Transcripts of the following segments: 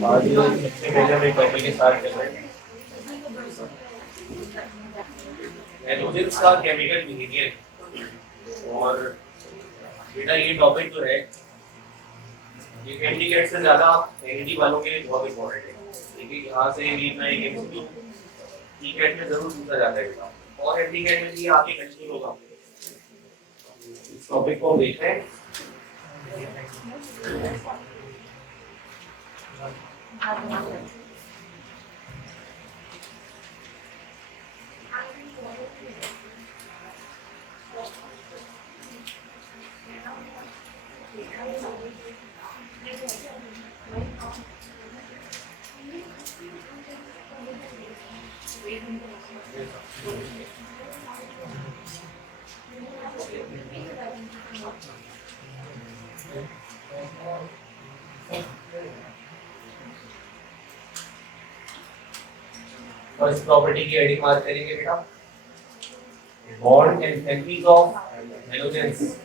आज सबसे पहले हम एक टॉपिक के साथ चल रहे हैं हेलोजेंस का केमिकल बिहेवियर। और बेटा ये टॉपिक जो है ये केमिकल से ज़्यादा एनर्जी वालों के लिए बहुत इंपॉर्टेंट है, क्योंकि यहाँ से भी इतना एक एमसीक्यू टीकेट में जरूर पूछा जाता है बेटा, और टीकेट में भी आपके कंफ्यूज होगा। इस टॉपिक को देखते हैं। फर्स्ट प्रॉपर्टी की हेडिंग मार्क करेंगे बेटा, बॉन्ड एंथैल्पीज ऑफ हेलोजेंस।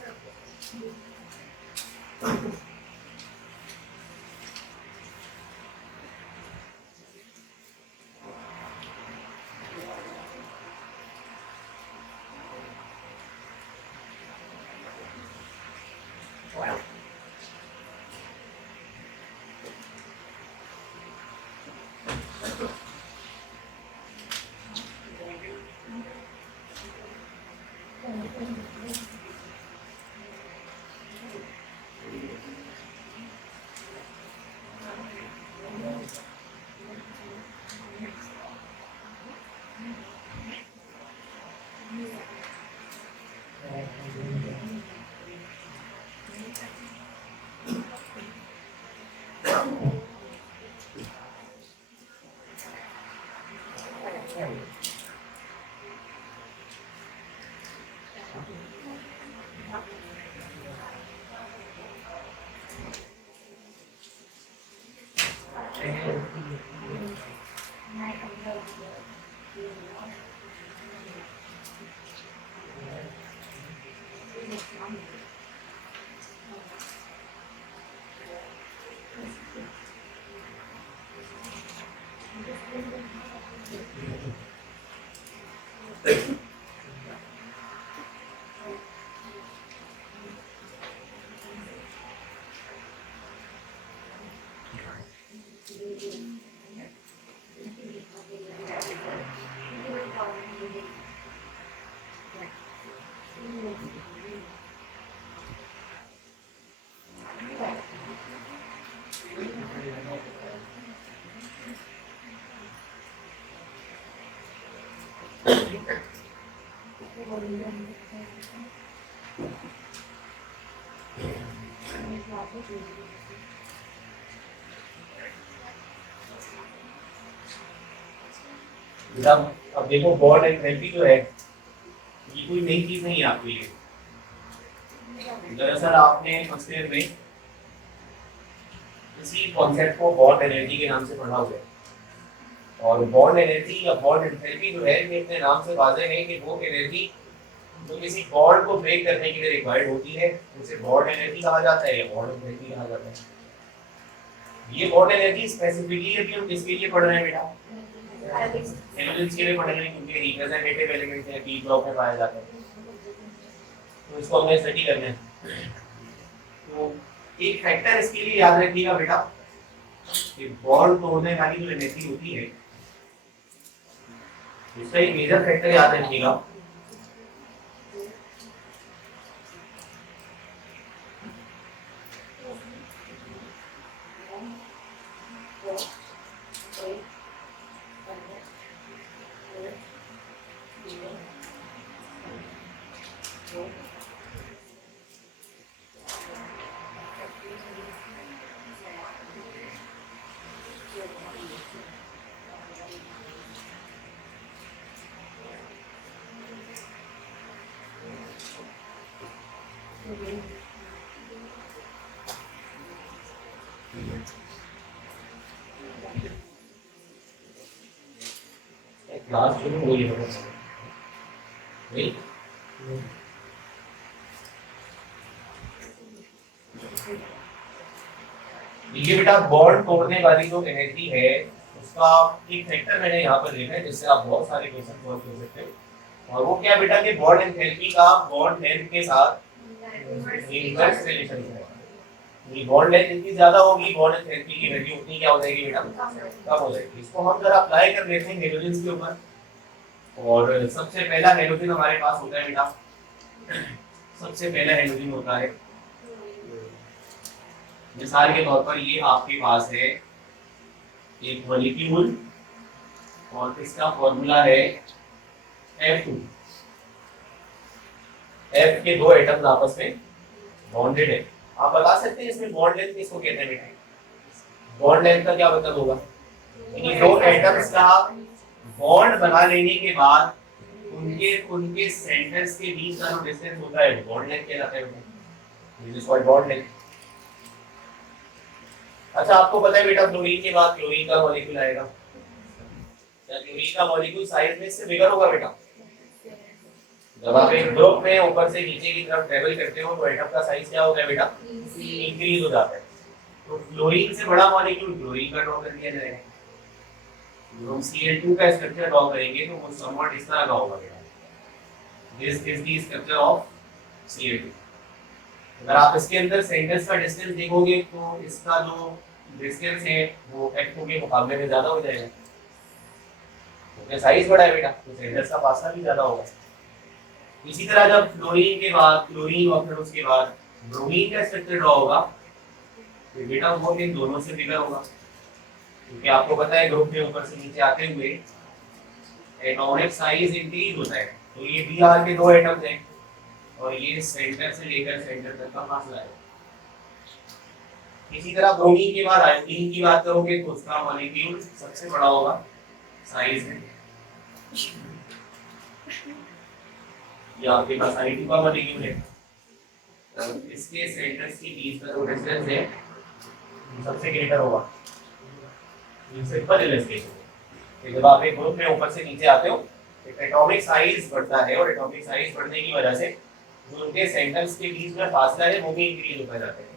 अब देखो बॉन्ड एंथैल्पी जो है ये कोई नई चीज नहीं है आपके लिए। दरअसल आपने फर्स्ट ईयर में इसी कॉन्सेप्ट को बॉन्ड एनर्जी के नाम से पढ़ा हुआ है। और बॉन्ड एनर्जी या बॉन्ड एंथैल्पी जो है ये अपने नाम से वाज़ेह है कि वो एनर्जी जो किसी बॉन्ड को ब्रेक करने के लिए रिक्वायर्ड होती है उसे बॉन्ड एनर्जी कहा जाता है या बॉन्ड एंथैल्पी कहा जाता है। ये बॉन्ड एनर्जी स्पेसिफिकली अभी हम किसके लिए पढ़ रहे हैं बेटा? हेलोजेंस के लिए पढ़ रहे हैं, क्योंकि रिप्रेजेंटेटिव एलिमेंट है, पी ब्लॉक में पाया जाता है, तो इसको हमें स्टडी करना है। तो एक फैक्टर इसके लिए याद रखिएगा बेटा कि बॉन्ड तोड़ने वाली जो एनर्जी होती है इसका एक मेजर फैक्टर याद रखिएगा क्लास शुरू हो गई है नहीं? ये बेटा बॉन्ड तोड़ने वाली जो एनर्जी है उसका एक फैक्टर मैंने यहाँ पर लिखा है जिससे आप बहुत सारे क्वेश्चन सॉल्व कर सकते हो। और वो क्या बेटा कि बॉन्ड एंथैल्पी का बॉन्ड लेंथ के साथ इनवर्स रिलेशन है। ये बॉन्ड लेंथ जितनी ज्यादा होगी बॉन्ड एंथैल्पी की वैल्यू उतनी क्या हो जाएगी बेटा, कम हो जाएगी। इसको हम जरा अप्लाई कर लेते हैं हेलोजन के ऊपर। और सबसे पहला हेलोजन हमारे पास होता है बेटा, सबसे पहला हेलोजन होता है, मिसाल के तौर पर ये आपके पास है एक मॉलिक्यूल और इसका फॉर्मूला है F2। F के दो एटम्स आपस में बॉन्डेड है। आप बता सकते हैं इसमें बॉन्ड लेंथ किसको कहते हैं बेटा? बॉन्ड लेंथ का क्या मतलब होगा? इन दो एटम्स का बॉन्ड बना लेने के बाद उनके उनके सेंटर्स के बीच का जो डिस्टेंस होता है वो बॉन्ड लेंथ कहलाता है। This is called bond length. अच्छा आपको पता है बेटा क्लोरीन के बाद क्लोरीन का मॉलिक्यूल आएगा। क्या क्लोरीन का मॉलिक्यूल साइज में इससे बिगर होगा बेटा? जब आप एक ग्रुप में ऊपर से नीचे की तरफ ट्रेवल करते हो तो एटम का साइज क्या होता है बेटा? इंक्रीज हो जाता है। तो क्लोरीन से बड़ा मॉलिक्यूल क्लोरीन का ड्रॉ कर दिया जाएगा। जब हम Cl2 का स्ट्रक्चर ड्रॉ करेंगे तो वो समवट इस तरह का होगा बेटा। This is the structure of Cl2। अगर आप इसके अंदर सेंटर्स का डिस्टेंस देखोगे तो इसका जो डिस्टेंस है वो F2 के मुकाबले में ज्यादा हो जाएगा। क्योंकि साइज बड़ा है बेटा तो सेंटर्स का फासला भी ज्यादा होगा। इसी तरह जब फ्लोरीन के बाद क्लोरीन और फिर उसके बाद ब्रोमीन का स्ट्रक्चर ड्रॉ होगा तो बेटा वो इन दोनों से बिगर होगा। क्योंकि आपको पता है ग्रुप में ऊपर से नीचे आते हुए एटॉमिक साइज इंक्रीज होता है। तो ये Br के दो एटम्स हैं और ये सेंटर से लेकर सेंटर तक का फासला है। इसी तरह ब्रोमीन के बाद आयोडीन की बात करोगे तो उसका मॉलिक्यूल सबसे बड़ा होगा साइज में। ये आपके पास I2 का मॉलिक्यूल है और इसके सेंटर्स के बीच का जो डिस्टेंस है सबसे ग्रेटर होगा। ये सिंपल इलस्ट्रेशन है। जब आप एक ग्रुप में ऊपर से नीचे आते हो एक एटॉमिक साइज बढ़ता है और एटॉमिक साइज बढ़ने की वजह से जो उनके सेंटर्स के बीच में फासला है वो भी इंक्रीज होता जाता है।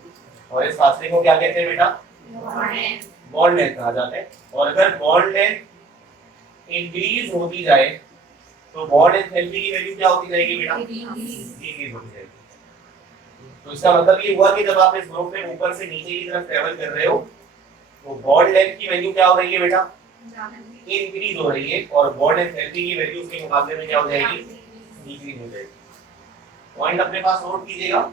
और इस फासले को क्या कहते हैं बेटा? बॉन्ड लेंथ कहा जाता है। और अगर बॉन्ड लेंथ इंक्रीज होती जाए तो बॉन्ड एंथैल्पी की वैल्यू क्या होती जाएगी बेटा? इंक्रीज होती जाएगी। तो इसका मतलब ये हुआ कि जब आप इस ग्रुप में ऊपर से नीचे की तरफ ट्रैवल कर रहे हो तो बॉन्ड लेंथ की वैल्यू क्या हो रही है बेटा? इंक्रीज हो रही है। और बॉन्ड एंथैल्पी की वैल्यू उसके मुकाबले में क्या हो जाएगी? डिक्रीज हो जाएगी। पॉइंट अपने पास नोट कीजिएगा।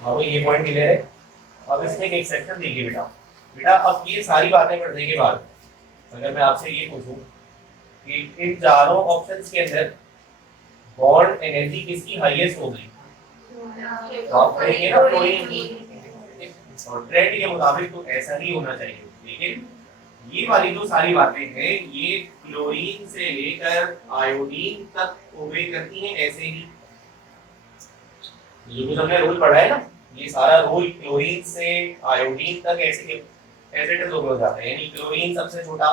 हाँ ये पॉइंट क्लियर है। अब इसमें एक एक्सेप्शन देखिए बेटा। बेटा अब ये सारी बातें पढ़ने के बाद अगर मैं आपसे ये पूछूं कि इन चारों ऑप्शंस के अंदर बॉन्ड एनर्जी किसकी हाईएस्ट होगी तो आप कहेंगे ना क्लोरीन की। और ट्रेंड के मुताबिक तो ऐसा ही होना चाहिए। लेकिन ये वाली जो सारी बातें हैं ये क्लोरीन से लेकर आयोडीन तक ओबे करती हैं ऐसे ही। ये जो हमने रूल पढ़ा है ना ये सारा रूल क्लोरीन से आयोडीन तक ऐसे एसिड दो हो जाता है, यानी क्लोरीन सबसे छोटा,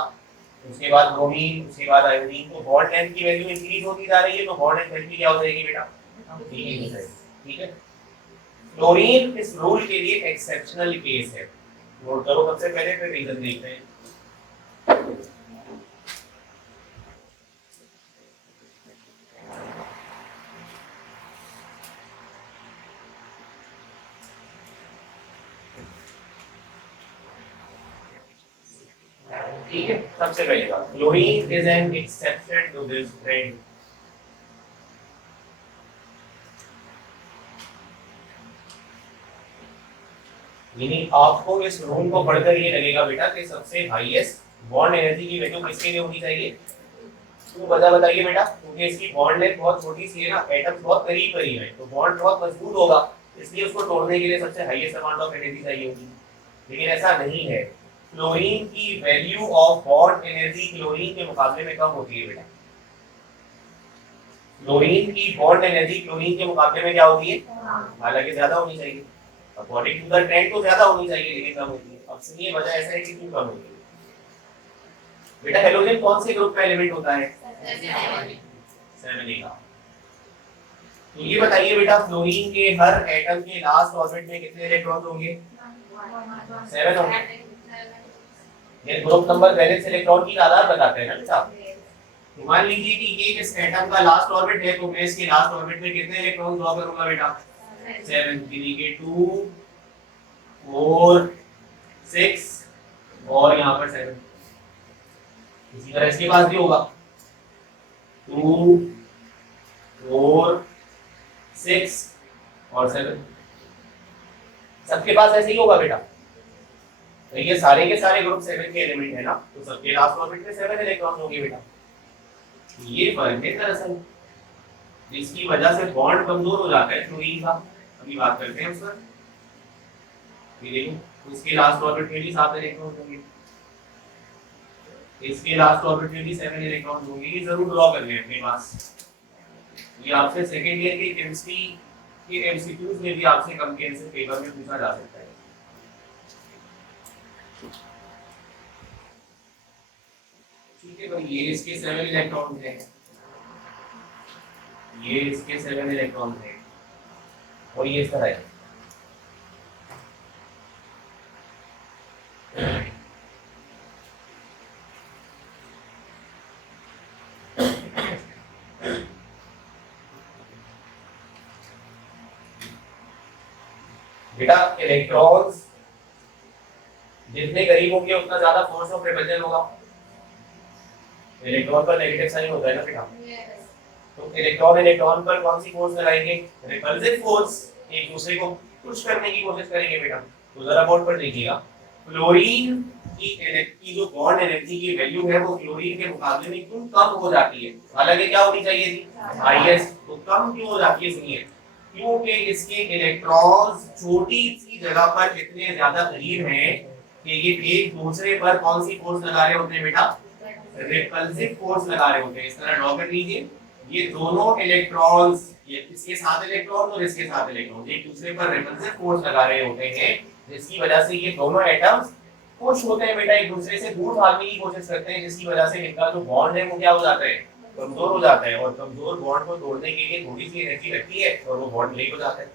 उसके बाद ब्रोमीन, उसके बाद आयोडीन। तो बॉन्ड लेंथ की वैल्यू इंक्रीज होती जा रही है, तो बॉन्ड एनर्जी क्या हो जाएगी बेटा? इंक्रीज हो जाएगी। ठीक है, क्लोरीन इस रूल के लिए एक्सेप्शनल केस है। नोट करो सबसे पहले, फिर रीजन देखते हैं। ठीक है, सबसे पहले बात, chlorine is an exception to this trend. यानी आपको इस रूल को पढ़कर ये लगेगा बेटा कि सबसे हाईएस्ट बॉन्ड एनर्जी की वैल्यू किसके लिए होनी चाहिए? तो बताइए बेटा, क्योंकि इसकी बॉन्ड लेंथ बहुत छोटी सी है ना, एटम्स बहुत करीब करीब है, तो बॉन्ड बहुत मजबूत होगा, इसलिए उसको तोड़ने के लिए सबसे हाईएस्ट अमाउंट ऑफ एनर्जी चाहिए होगी। लेकिन ऐसा नहीं है, क्लोरीन की value of bond energy chlorine के मुकाबले में कम होती है बेटा। क्लोरीन की बॉन्ड एनर्जी क्लोरीन के मुकाबले में क्या होती है? हालांकि ज्यादा होनी चाहिए, अकॉर्डिंग टू द ट्रेंड तो ज्यादा होनी चाहिए, लेकिन कम होती है। अब सुनिए वजह ऐसा है कि क्यों कम होती है। बेटा हेलोजन कौन से ग्रुप का एलिमेंट होता है? 7A का। तो ये बताइए बेटा, फ्लोरीन के हर एटम के लास्ट ऑर्बिट में कितने इलेक्ट्रॉन होंगे? 7 होंगे। ये ग्रुप नंबर वैलेंस इलेक्ट्रॉन की तादाद बताते हैं ना बेटा। तो मान लीजिए कि ये इस एटम का लास्ट ऑर्बिट है, तो मैं इसके लास्ट ऑर्बिट में कितने इलेक्ट्रॉन ड्रॉ करूंगा बेटा? 7। के 2 4 6 और यहाँ पर 7। इसी तरह इसके पास भी होगा 2 4 6 और 7। सबके पास ऐसे ही होगा बेटा। तो ये सारे के सारे ग्रुप 7 के एलिमेंट है ना, तो सबके लास्ट ऑर्बिट में 7 इलेक्ट्रॉन होंगे बेटा। ये फर्क है दरअसल, जिसकी वजह से बॉन्ड कमजोर हो जाता है क्लोरीन का। अभी बात करते हैं उस पर। ये देखो, उसके लास्ट ऑर्बिट में भी 7 इलेक्ट्रॉन होंगे, इसके लास्ट ऑर्बिट में भी 7 इलेक्ट्रॉन होंगे। ये जरूर ड्रॉ कर लें अपने पास। ये आपसे सेकेंड ईयर की केमिस्ट्री के एमसीक्यूज में भी आपसे कम के आंसर पेपर में पूछा जा सकता है। ठीक है भाई, ये इसके 7 इलेक्ट्रॉन हैं, ये इसके 7 इलेक्ट्रॉन हैं, और ये इस तरह है। बेटा इलेक्ट्रॉन्स जितने करीब होंगे उतना ज्यादा फोर्स ऑफ रिपल्जन होगा। इलेक्ट्रॉन पर नेगेटिव साइन होता है ना बेटा, तो इलेक्ट्रॉन इलेक्ट्रॉन पर कौन सी फोर्स लगाएंगे? रिपल्सिव फोर्स, एक दूसरे को पुश करने की कोशिश करेंगे बेटा। तो जरा बोर्ड पर देखिएगा, क्लोरीन की जो बॉन्ड एनर्जी की वैल्यू है वो क्लोरीन के मुकाबले में क्यों कम हो जाती है? हालांकि क्या होनी चाहिए थी? हाईएस्ट। तो कम क्यों हो जाती है? सुनिए, क्योंकि इसके इलेक्ट्रॉन्स छोटी सी जगह पर इतने ज्यादा करीब हैं कि ये एक दूसरे पर कौन सी फोर्स लगा रहे होते हैं बेटा? रिपल्सिव फोर्स लगा रहे होते हैं। इस तरह ड्रॉ कर लीजिए, ये दोनों इलेक्ट्रॉन्स, ये इसके साथ इलेक्ट्रॉन और इसके साथ इलेक्ट्रॉन एक दूसरे पर रिपल्सिव फोर्स लगा रहे होते हैं, जिसकी वजह से ये दोनों एटम्स पुश होते हैं बेटा, एक दूसरे से दूर भागने की कोशिश करते हैं, जिसकी वजह से इनका जो बॉन्ड है वो क्या हो जाता है? कमजोर हो जाता है। और कमजोर बॉन्ड को तोड़ने के लिए थोड़ी सी एनर्जी लगती है और वो बॉन्ड ब्रेक हो जाता है।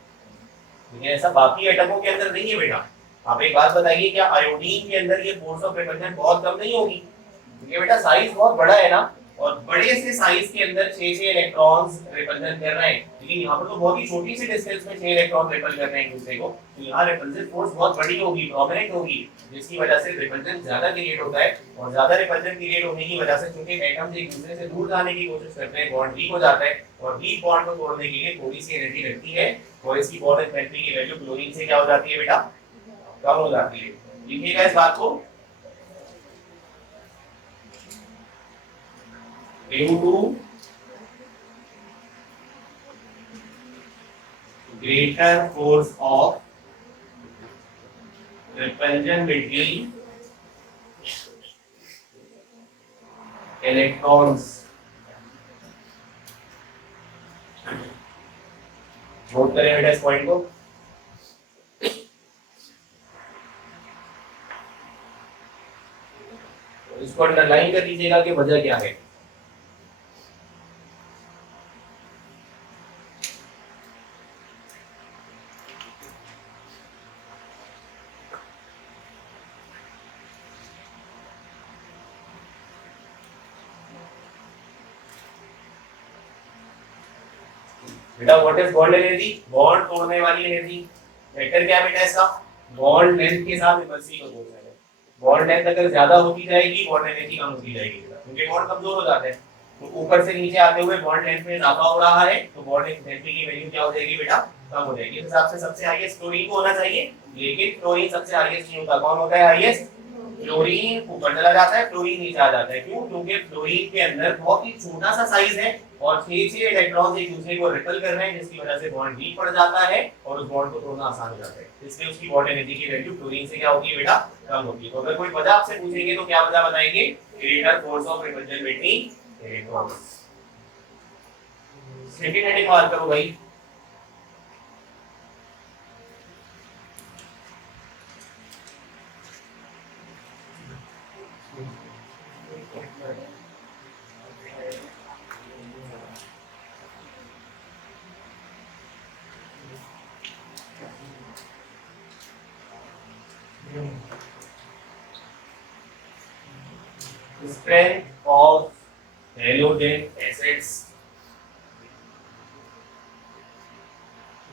लेकिन ऐसा बाकी एटमों के अंदर नहीं है बेटा। आप एक बात बताइए, क्या आयोडीन के अंदर ये फोर्स ऑफ रिपल्जन बहुत कम नहीं होगी? क्योंकि बेटा साइज बहुत बड़ा है ना, और बड़े से साइज के अंदर 6 इलेक्ट्रॉन्स रिपल्जन कर रहे हैं, लेकिन यहाँ पर तो बहुत ही छोटी सी डिस्टेंस में 6 इलेक्ट्रॉन रिपल कर रहे हैं एक दूसरे को, तो यहाँ रिपल्सिव फोर्स बहुत बड़ी होगी, प्रोमिनेंट होगी, जिसकी वजह से रिपल्जन ज्यादा क्रिएट होता है। और ज्यादा रिपल्जन क्रिएट होने की वजह से चूंकि एटम्स एक दूसरे से दूर जाने की कोशिश करते हैं, बॉन्ड वीक हो जाता है, और वीक बॉन्ड को तोड़ने के लिए थोड़ी सी एनर्जी लगती है, और इसकी बॉन्ड स्ट्रेंथ की वैल्यू क्लोरीन से क्या हो जाती है बेटा? कम हो जाती है। लिखिएगा इस बात को, due to greater force of repulsion between electrons. Note करें बेटा इस पॉइंट को। उसको अंडरलाइन कर लीजिएगा कि वजह क्या है। बेटा what is bond energy? Bond तोड़ने वाली एनर्जी। वेक्टर क्या है बेटा इसका? बॉन्ड लेंथ के साथ रिवर्सिबल का बोलता है। बॉन्ड लेंथ अगर ज्यादा होती जाएगी बॉन्ड एनर्जी कम होती जाएगी क्योंकि बॉन्ड कमजोर हो जाते हैं। तो ऊपर से नीचे आते हुए बॉन्ड लेंथ में इजाफा हो रहा है तो बॉन्ड एनर्जी की वैल्यू क्या हो जाएगी बेटा? कम हो जाएगी। इस हिसाब से सबसे हाईएस्ट क्लोरीन को होना चाहिए, लेकिन क्लोरीन सबसे हाईएस्ट नहीं होता। कौन होता है हाईएस्ट? क्लोरीन ऊपर चला जाता है, क्लोरीन नीचे आ जाता है। क्यों? क्योंकि क्लोरीन के अंदर बहुत ही छोटा सा साइज है और 6 इलेक्ट्रॉन्स एक दूसरे को रिपेल कर रहे हैं, जिसकी वजह से बॉन्ड वीक पड़ जाता है और उस बॉन्ड को तोड़ना आसान हो जाता है। इसलिए उसकी बॉन्ड एनर्जी की वैल्यू क्लोरीन से क्या होती है बेटा? कम होती है। तो अगर कोई वजह आपसे पूछेंगे तो क्या वजह बताएंगे? Greater force of repulsion between electrons. Second heading mark करो भाई। Strength of halogen acids।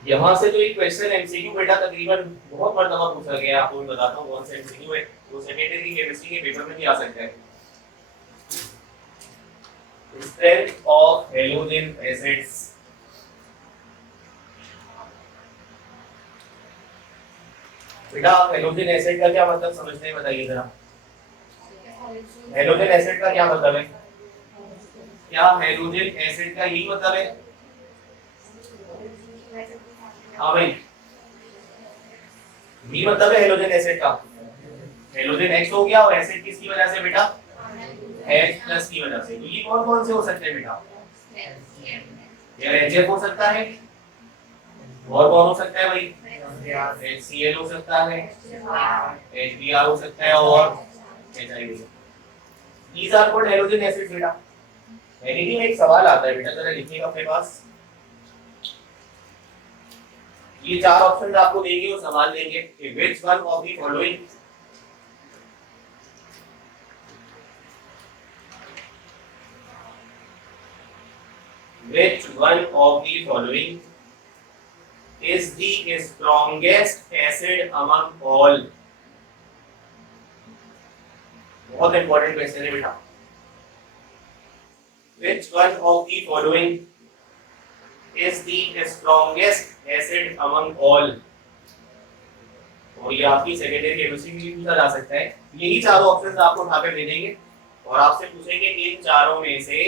यहाँ से जो एक क्वेश्चन एमसीक्यू बेटा तकरीबन बहुत मर्तबा पूछा गया, आपको मैं बताता हूँ कौन सा एमसीक्यू है, वो सेकेंडरी केमिस्ट्री के पेपर में भी आ सकता है। Strength of halogen acids. बेटा आप हेलोजन एसिड का क्या मतलब समझते हैं बताइए जरा। हेलोजन एसिड का क्या मतलब है? क्या हेलोजन एसिड का यही मतलब है? हाँ भाई, ये मतलब है हेलोजन एसिड का। हेलोजन H हो गया और एसिड किसकी वजह से बेटा? H प्लस की वजह से। तो ये कौन कौन से हो सकते हैं बेटा? यार HF हो सकता है, और कौन हो सकता है भाई? HCl हो सकता है, HBr हो सकता है और HI। These are called halogen acids बेटा। एनईडी में एक सवाल आता है बेटा, जरा लिखिएगा अपने पास। ये चार ऑप्शन आपको देंगे और सवाल देंगे कि which one of the following is the strongest acid among all। बहुत इंपॉर्टेंट क्वेश्चन है बेटा। Which one of the following is the strongest acid among all। और ये आपकी सेकेंडरी केमिस्ट्री में भी पूछा जा सकता है। यही चारों ऑप्शंस आपको उठाकर दे देंगे और आपसे पूछेंगे इन चारों में से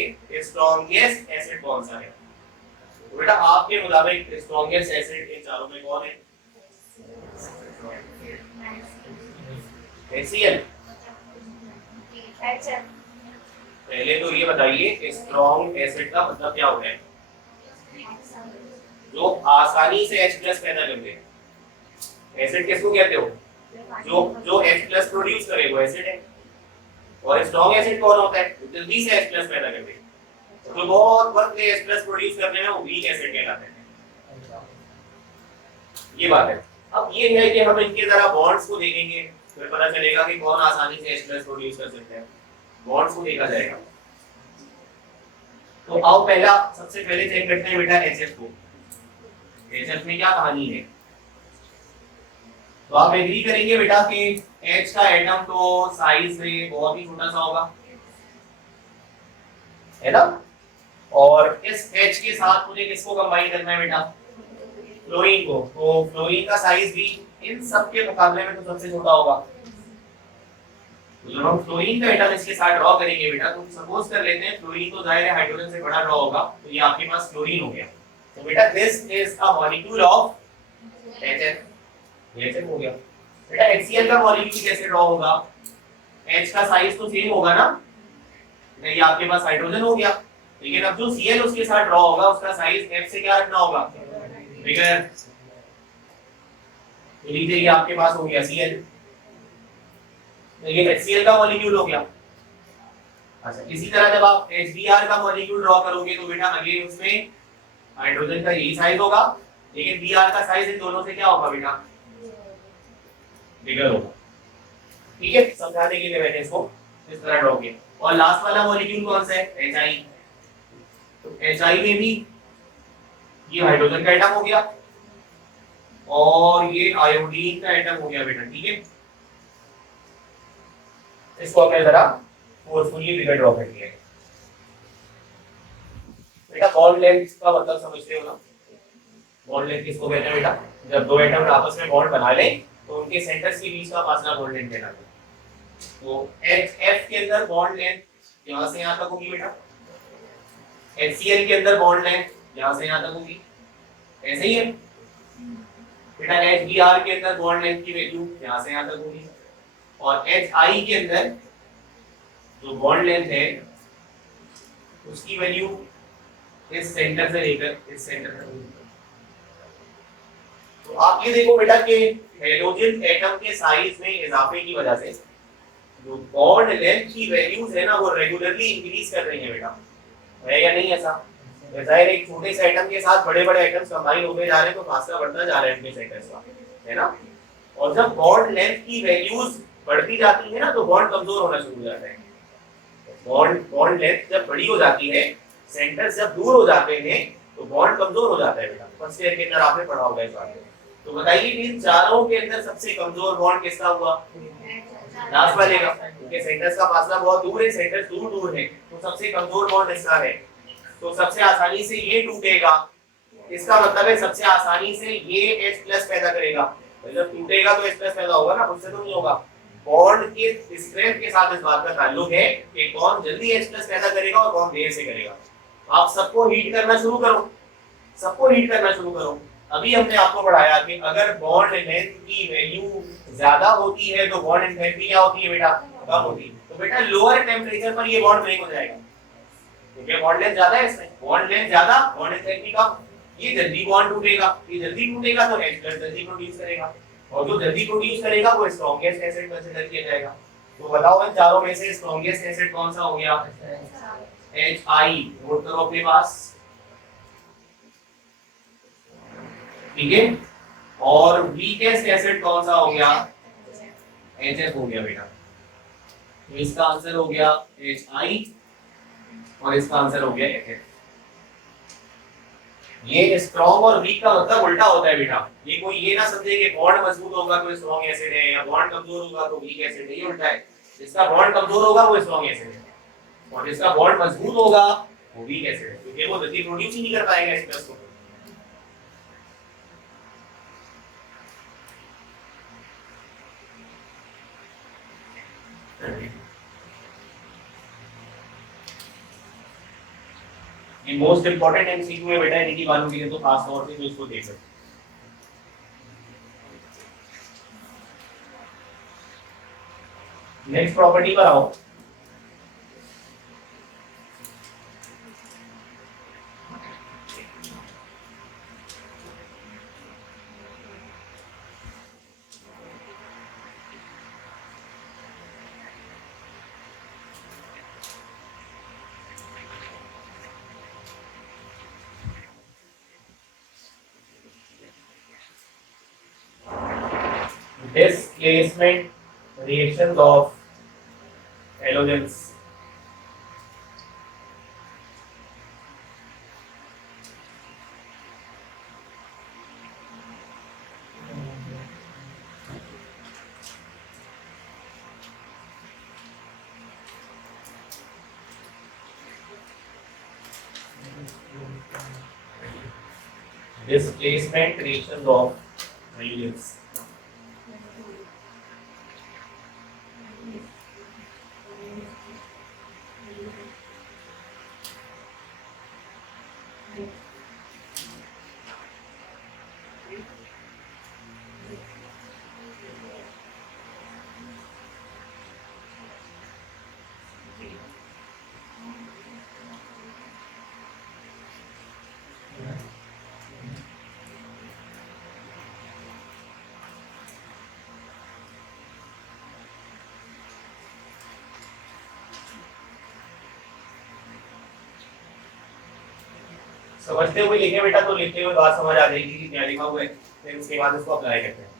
स्ट्रॉन्गेस्ट एसिड कौन सा है। तो बेटा आपके मुताबिक स्ट्रॉन्गेस्ट एसिड इन चारों में कौन है? HCl। पहले तो ये बताइए स्ट्रॉन्ग एसिड का मतलब क्या होता है? जो आसानी से H+ पैदा कर दे। एसिड किसको कहते हो? जो H+ प्रोड्यूस करे वो एसिड है। और स्ट्रॉन्ग एसिड कौन होता है? जल्दी से H+ पैदा कर दे। तो बहुत वक्त ले H+ प्रोड्यूस करने में वो वीक एसिड कहलाते हैं। ये बात है। अब ये है कि हम इनके जरा बॉन्ड्स को देखेंगे फिर पता चलेगा कि कौन आसानी से H+ प्रोड्यूस कर सकता है। बॉन्ड्स को देखा जाएगा। तो आओ पहला सबसे पहले चेक करते हैं बेटा HF को। HF में क्या कहानी है? तो आप एग्री करेंगे बेटा कि H का एटम तो साइज में बहुत ही छोटा सा होगा, है ना? और इस H के साथ मुझे किसको कंबाइन करना है बेटा? फ्लोरीन को। तो फ्लोरीन का साइज भी इन सब के मुकाबले में तो सबसे छोटा होगा। तो जब हम फ्लोरीन का एटम इसके साथ ड्रॉ करेंगे बेटा, तो सपोज कर लेते हैं फ्लोरीन तो जाहिर है हाइड्रोजन से बड़ा ड्रॉ होगा, तो ये आपके पास फ्लोरीन हो गया। तो बेटा this is a molecule of HF। HF हो गया। बेटा HCl का मॉलिक्यूल कैसे ड्रॉ होगा? H का साइज तो सेम होगा ना, ये आपके पास हाइड्रोजन हो गया, लेकिन अब जो Cl उसके साथ ड्रॉ होगा उसका साइज F से क्या रखना होगा? बिगर। तो लीजिए ये आपके पास हो गया Cl, तो ये HCl का मॉलिक्यूल हो गया। अच्छा, इसी तरह जब आप HBr का मॉलिक्यूल ड्रॉ करोगे तो बेटा अगेन उसमें हाइड्रोजन का यही साइज होगा, लेकिन Br का साइज इन दोनों से क्या होगा बेटा, बिगर होगा। ठीक है, समझाने के लिए मैंने इसको इस तरह ड्रॉ किया। और लास्ट वाला मॉलिक्यूल कौन सा है, HI। तो HI में भी ये हाइड्रोजन का एटम हो गया और ये आयोडीन का एटम हो गया बेटा। ठीक है, इसको हमने जरा फोर्सफुली फिगर ड्रॉ कर दिया है बेटा। बॉन्ड लेंथ का मतलब समझते हो ना, बॉन्ड लेंथ किसको कहते हैं बेटा, जब दो एटम आपस में बॉन्ड बना ले तो उनके सेंटर्स के बीच का फासला बॉन्ड लेंथ कहलाता है। तो HF के अंदर बॉन्ड लेंथ यहां से यहां तक होगी बेटा, HCl के अंदर बॉन्ड लेंथ यहां से यहां तक होगी, ऐसे ही है बेटा। HBr के अंदर बॉन्ड लेंथ की वैल्यू यहां से यहां तक होगी, और HI के अंदर जो बॉन्ड लेंथ है उसकी वैल्यू इस सेंटर से लेकर इस सेंटर तक होगी। तो आप ये देखो बेटा कि हैलोजन एटम के साइज में इजाफे की वजह से जो बॉन्ड लेंथ की वैल्यूज है ना वो रेगुलरली इंक्रीज कर रही है बेटा, है या नहीं ऐसा? जाहिर है एक छोटे से एटम के साथ बड़े बड़े एटम्स कंबाइन होते जा रहे हैं तो फासला बढ़ता जा रहा है इनके सेंटर्स का, है ना। और जब बॉन्ड लेंथ की वैल्यूज बढ़ती जाती है ना तो बॉन्ड कमजोर होना शुरू हो जाता है। बॉन्ड बॉन्ड लेंथ जब बड़ी हो जाती है, सेंटर्स जब दूर हो जाते हैं तो बॉन्ड कमजोर हो जाता है बेटा। फर्स्ट ईयर के अंदर आपने पढ़ा होगा इस बारे में। तो बताइए इन चारों के अंदर सबसे कमजोर बॉन्ड किसका हुआ, लास्ट वाले का, क्योंकि सेंटर्स का फासला बहुत दूर है, सेंटर्स दूर दूर है, तो सबसे कमजोर बॉन्ड इसका है। तो सबसे आसानी से ये टूटेगा, इसका मतलब है सबसे आसानी से ये H+ पैदा करेगा। जब टूटेगा तो H+ पैदा होगा ना, उससे तो नहीं होगा। बॉन्ड के स्ट्रेंथ के साथ इस बात का ताल्लुक है कि कौन जल्दी H+ पैदा करेगा और कौन देर से करेगा। आप सबको हीट करना शुरू करो, सबको हीट करना शुरू करो। अभी हमने आपको पढ़ाया कि अगर बॉन्ड लेंथ की वैल्यू ज्यादा होती है तो बॉन्ड एंथैल्पी क्या होती है बेटा, कम होती है। तो बेटा लोअर टेम्परेचर पर ये बॉन्ड ब्रेक हो जाएगा, क्योंकि बॉन्ड लेंथ ज्यादा है, इसमें बॉन्ड लेंथ ज्यादा, बॉन्ड एंथैल्पी कम। ये जल्दी बॉन्ड टूटेगा, ये जल्दी टूटेगा तो H+ जल्दी प्रोड्यूस करेगा, और जो जल्दी प्रोड्यूस करेगा वो स्ट्रॉन्गेस्ट एसिड कंसीडर किया जाएगा। तो बताओ इन चारों में से स्ट्रॉन्गेस्ट एसिड कौन सा हो गया, HI। नोट करो अपने पास, ठीक है। और वीकेस्ट एसिड कौन सा हो गया, HF हो गया बेटा। तो इसका आंसर हो गया HI और इसका आंसर हो गया HF। ये स्ट्रॉन्ग और वीक का मतलब उल्टा होता है बेटा। ये कोई ये ना समझे कि बॉन्ड मजबूत होगा तो स्ट्रॉन्ग एसिड है, या बॉन्ड कमजोर होगा तो वीक एसिड है, ये उल्टा है। जिसका बॉन्ड कमजोर होगा वो स्ट्रॉन्ग एसिड है, और जिसका बॉन्ड मजबूत होगा वो वीक एसिड है, क्योंकि वो जल्दी प्रोड्यूस ही नहीं कर पाएगा H+ को। ये मोस्ट इंपोर्टेंट एमसीक्यू है बेटा, इनकी वालों के लिए तो खास तौर से जो इसको देख सकते। नेक्स्ट प्रॉपर्टी पर आओ। Displacement reactions of halogens. Displacement reactions of halogens. समझते हुए लिखे बेटा, तो लिखते हुए बात समझ आ जाएगी कि क्या लिखा हुआ है, फिर उसके बाद उसको अप्लाई करते हैं।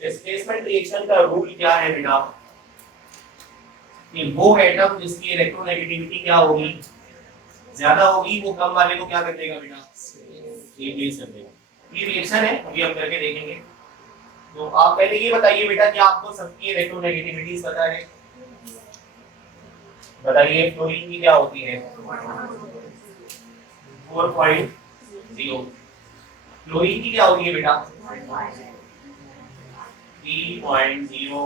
डिस्प्लेसमेंट रिएक्शन का रूल क्या है बेटा, कि वो एटम जिसकी इलेक्ट्रोनेगेटिविटी क्या होगी, ज्यादा होगी, वो कम वाले को क्या कर देगा बेटा, रिप्लेस कर देगा। ये रिएक्शन है, अभी हम करके देखेंगे। तो आप पहले ये बताइए बेटा कि आपको सबकी इलेक्ट्रोनेगेटिविटीज पता है? बताइए फ्लोरीन की क्या होती है? 4.0। फ्लोरीन की क्या होती है बेटा? 3.0।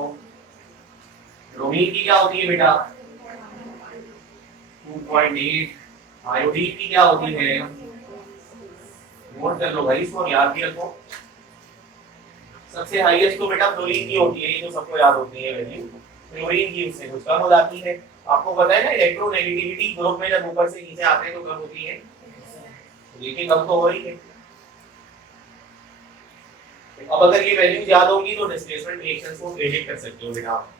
ब्रोमीन की क्या होती है बेटा? 2.8। आयोडीन की क्या होती है? नोट कर लो भाई, इसको याद भी रखो। सबसे हाईएस्ट तो बेटा फ्लोरीन की होती है, ये तो सबको याद होती है वैल्यू। फ्लोरीन की उससे कुछ कम हो जाती है। आपको पता है ना, इलेक्ट्रोनेगेटिविटी ग्रुप में जब ऊपर से नीचे आते हैं तो कम होती है, लेकिन कम तो हो रही है। अब अगर ये वैल्यूज याद होंगी तो डिस्प्लेसमेंट रिएक्शंस को प्रेडिक्ट कर सकते हो बेटा आप।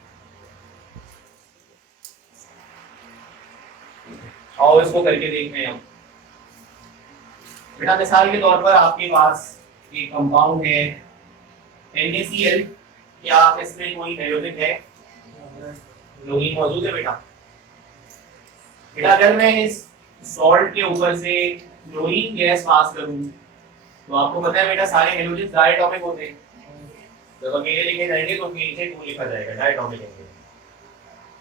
और इसको करके देखते हैं हम बेटा। मिसाल के तौर पर आपके पास एक कंपाउंड है NaCl, क्या इसमें कोई हाइड्रोजन है? क्लोरीन मौजूद है बेटा। बेटा अगर मैं इस सॉल्ट के ऊपर से क्लोरीन गैस पास करूं तो आपको पता है बेटा सारे हाइड्रोजन डायटोमिक होते हैं। जब अकेले लिखे जाएंगे तो नीचे 2 लिखा जाएगा, डायटोमिक होंगे।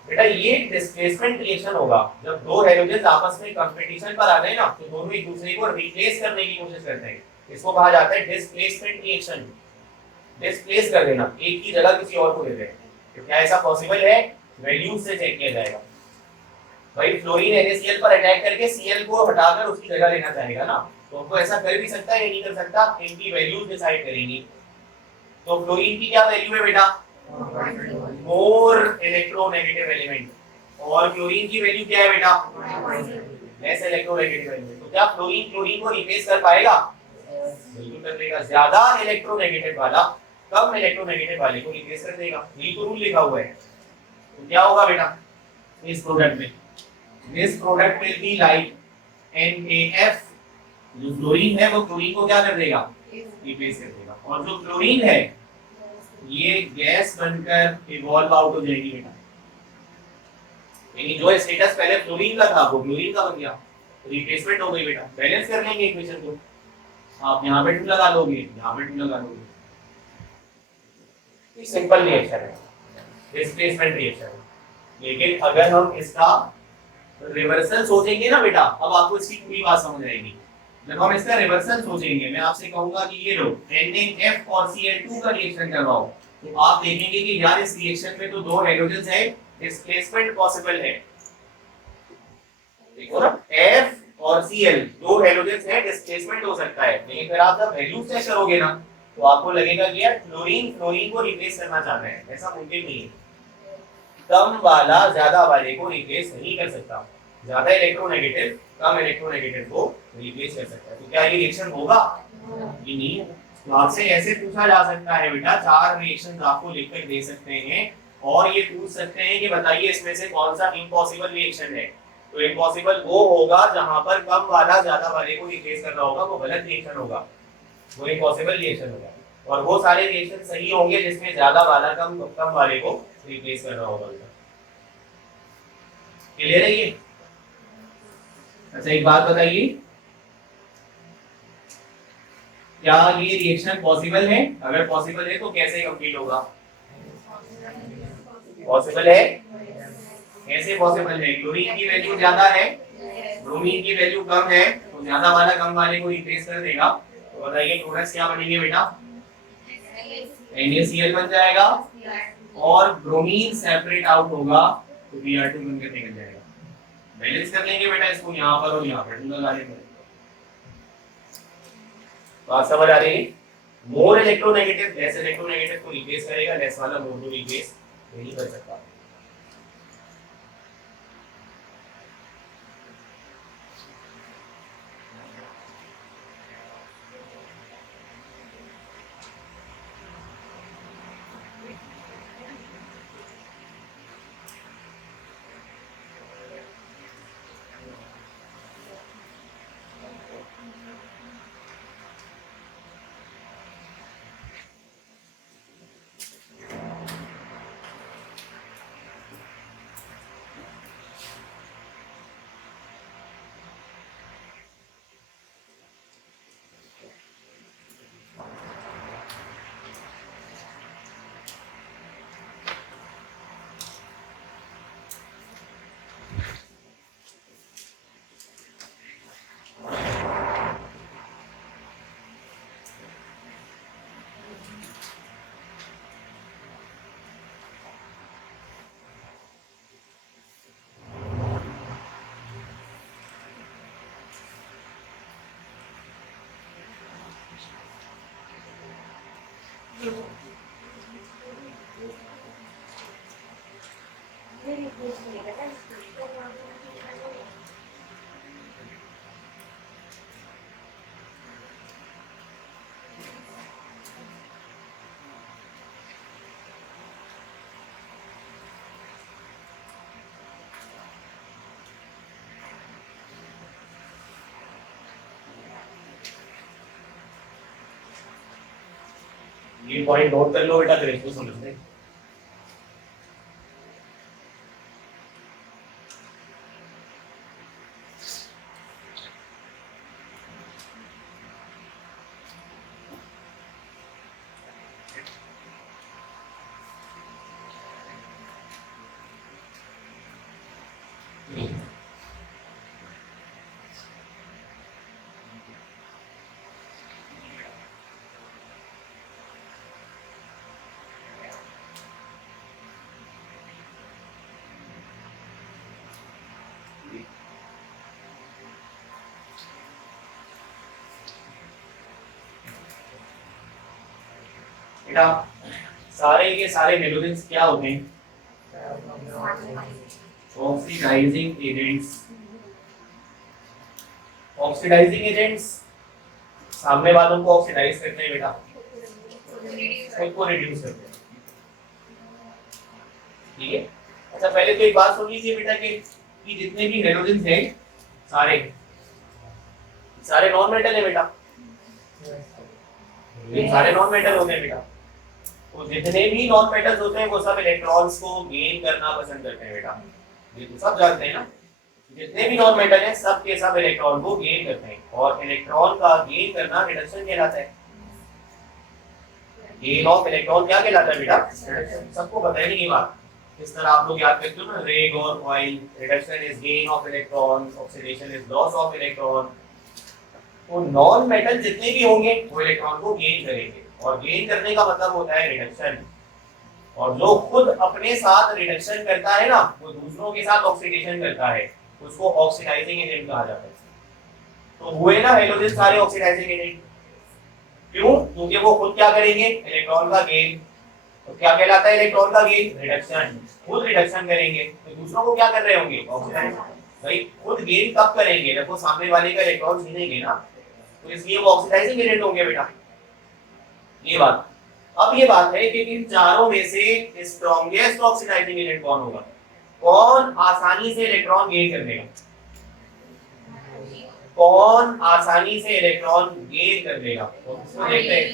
बेटा ये डिस्प्लेसमेंट रिएक्शन होगा जब दो हाइड्रोजन आपस में कंपटीशन पर आ गए ना, तो दोनों एक दूसरे को रिप्लेस करने की कोशिश करते हैं। इसको कहा जाता है डिस्प्लेसमेंट रिएक्शन। डिस्प्लेस कर देना, एक की जगह किसी और को दे देना। तो क्या ऐसा पॉसिबल है? वैल्यूज से चेक किया जाएगा। भाई फ्लोरीन NaCl पर अटैक करके Cl को हटाकर उसकी जगह लेना चाहेगा ना, तो हमको ऐसा कर भी सकता है या नहीं कर सकता, इनकी वैल्यूज डिसाइड करेंगी। तो फ्लोरीन की क्या वैल्यू है बेटा? More electronegative element. और क्लोरीन की वैल्यू क्या है बेटा? Less electronegative element. तो क्या फ्लोरीन क्लोरीन को रिप्लेस कर पाएगा? बिल्कुल कर देगा। ज्यादा इलेक्ट्रोनेगेटिव वाला कम इलेक्ट्रोनेगेटिव वाले को रिप्लेस कर देगा, यही तो रूल लिखा हुआ है। तो क्या होगा बेटा इस प्रोडक्ट में? This product will be like NaF। जो क्लोरीन है वो क्लोरीन को क्या कर देगा? रिप्लेस कर देगा। और जो क्लोरीन है ये गैस बनकर इवॉल्व आउट हो जाएगी बेटा। यानी जो स्टेटस पहले फ्लोरीन का था वो क्लोरीन का बन गया, रिप्लेसमेंट हो गई बेटा। बैलेंस कर लेंगे इक्वेशन को। आप यहाँ पे 2 लगा लोगे, यहाँ पे 2 लगा लोगे। ये सिंपल रिएक्शन है, डिस्प्लेसमेंट रिएक्शन। लेकिन अगर हम इसका रिवर्सल सोचेंगे ना बेटा, अब आपको इसकी पूरी बात समझ आएगी। जब हम इसका रिवर्सल सोचेंगे, मैं आपसे कहूंगा कि ये लो NaF और Cl2 का रिएक्शन करवाओ, तो आप देखेंगे कि यार इस रिएक्शन में तो 2 हाइड्रोजन है, डिस्प्लेसमेंट पॉसिबल है। देखो ना, F और Cl 2 हाइड्रोजन है, डिस्प्लेसमेंट हो सकता है। लेकिन फिर आप जब वैल्यू चेक करोगे ना, तो आपको लगेगा कि यार क्लोरीन क्लोरीन को रिप्लेस करना चाहता है, ऐसा मुमकिन नहीं है। कम वाला ज्यादा वाले को रिप्लेस नहीं कर सकता। ज्यादा इलेक्ट्रोनेगेटिव कम इलेक्ट्रोनेगेटिव को रिप्लेस कर सकता है। तो क्या ये रिएक्शन होगा? ये नहीं है। तो आपसे ऐसे पूछा जा सकता है बेटा, 4 रिएक्शंस आपको लिखकर दे सकते हैं और ये पूछ सकते हैं कि बताइए इसमें से कौन सा इम्पॉसिबल रिएक्शन है। तो इम्पॉसिबल वो होगा जहां पर कम वाला ज्यादा वाले को रिप्लेस कर रहा होगा, वो गलत रिएक्शन होगा, वो इम्पॉसिबल रिएक्शन होगा। और वो सारे रिएक्शन सही होंगे जिसमें ज्यादा वाला कम वाले को रिप्लेस कर रहा होगा। क्लियर है ये? अच्छा एक बात बताइए, क्या ये रिएक्शन पॉसिबल है? अगर पॉसिबल है तो कैसे कंप्लीट होगा? पॉसिबल है। कैसे पॉसिबल है? क्लोरीन की वैल्यू ज्यादा है, ब्रोमीन की वैल्यू कम है, तो ज्यादा वाला कम वाले को रिप्लेस कर देगा। तो बताइए प्रोडक्ट्स क्या बनेंगे बेटा? NaCl बन जाएगा और ब्रोमीन सेपरेट आउट होगा तो Br2 बनकर निकल जाएगा। बैलेंस कर लेंगे बेटा इसको यहाँ पर और यहाँ पर लगा लेंगे। बात समझ आ रही है? मोर इलेक्ट्रोनेगेटिव लेस इलेक्ट्रोनेगेटिव को रिप्लेस करेगा, लेस वाला मोर को रिप्लेस नहीं कर सकता। ये पॉइंट नोट कर लो बेटा, फिर इसको समझते हैं। बेटा सारे के सारे हेलोजेंस क्या होते हैं? Oxidising agents. ऑक्सीडाइजिंग एजेंट्स सामने वालों को ऑक्सीडाइज करते हैं बेटा, खुद को रिड्यूस करते हैं। ठीक है, अच्छा पहले तो एक बात सुन लीजिए बेटा कि जितने भी हेलोजेंस हैं सारे सारे नॉन मेटल है बेटा, ये सारे नॉन मेटल होते हैं बेटा। तो जितने भी नॉन मेटल्स होते हैं वो सब इलेक्ट्रॉन्स को गेन करना पसंद करते हैं बेटा, ये तो सब जानते हैं ना। जितने भी नॉन मेटल हैं सब के सब इलेक्ट्रॉन को गेन करते हैं और इलेक्ट्रॉन का गेन करना रिडक्शन कहलाता है। गेन ऑफ इलेक्ट्रॉन क्या कहलाता है बेटा? सबको पता है नहीं बात, इस तरह आप लोग याद करते हो ना, रे और coil. Reduction is gain of electron, oxidation is loss of electron. तो नॉन मेटल जितने भी होंगे वो इलेक्ट्रॉन को गेन करेंगे और गेन करने का मतलब होता है रिडक्शन। और जो खुद अपने साथ रिडक्शन करता है ना वो दूसरों के साथ ऑक्सीडेशन करता है, उसको ऑक्सीडाइजिंग एजेंट कहा जाता है। तो हुए ना हेलोजन सारे ऑक्सीडाइजिंग एजेंट। क्यों? क्योंकि वो खुद क्या करेंगे? इलेक्ट्रॉन का गेन। तो क्या कहलाता है इलेक्ट्रॉन का गेन? रिडक्शन। खुद रिडक्शन करेंगे तो दूसरों को क्या कर रहे होंगे? ऑक्सीडाइज। भाई खुद गेन कब करेंगे? जब वो सामने वाले का इलेक्ट्रॉन छीनेंगे ना, तो इसलिए वो ऑक्सीडाइजिंग एजेंट होंगे बेटा। ये बात। अब ये बात है कि इन चारों में से स्ट्रॉन्गेस्ट ऑक्सीडाइजिंग एजेंट कौन होगा? कौन आसानी से इलेक्ट्रॉन गेन कर लेगा? कौन आसानी से इलेक्ट्रॉन गेन कर लेगा? तो इसको देखते हैं।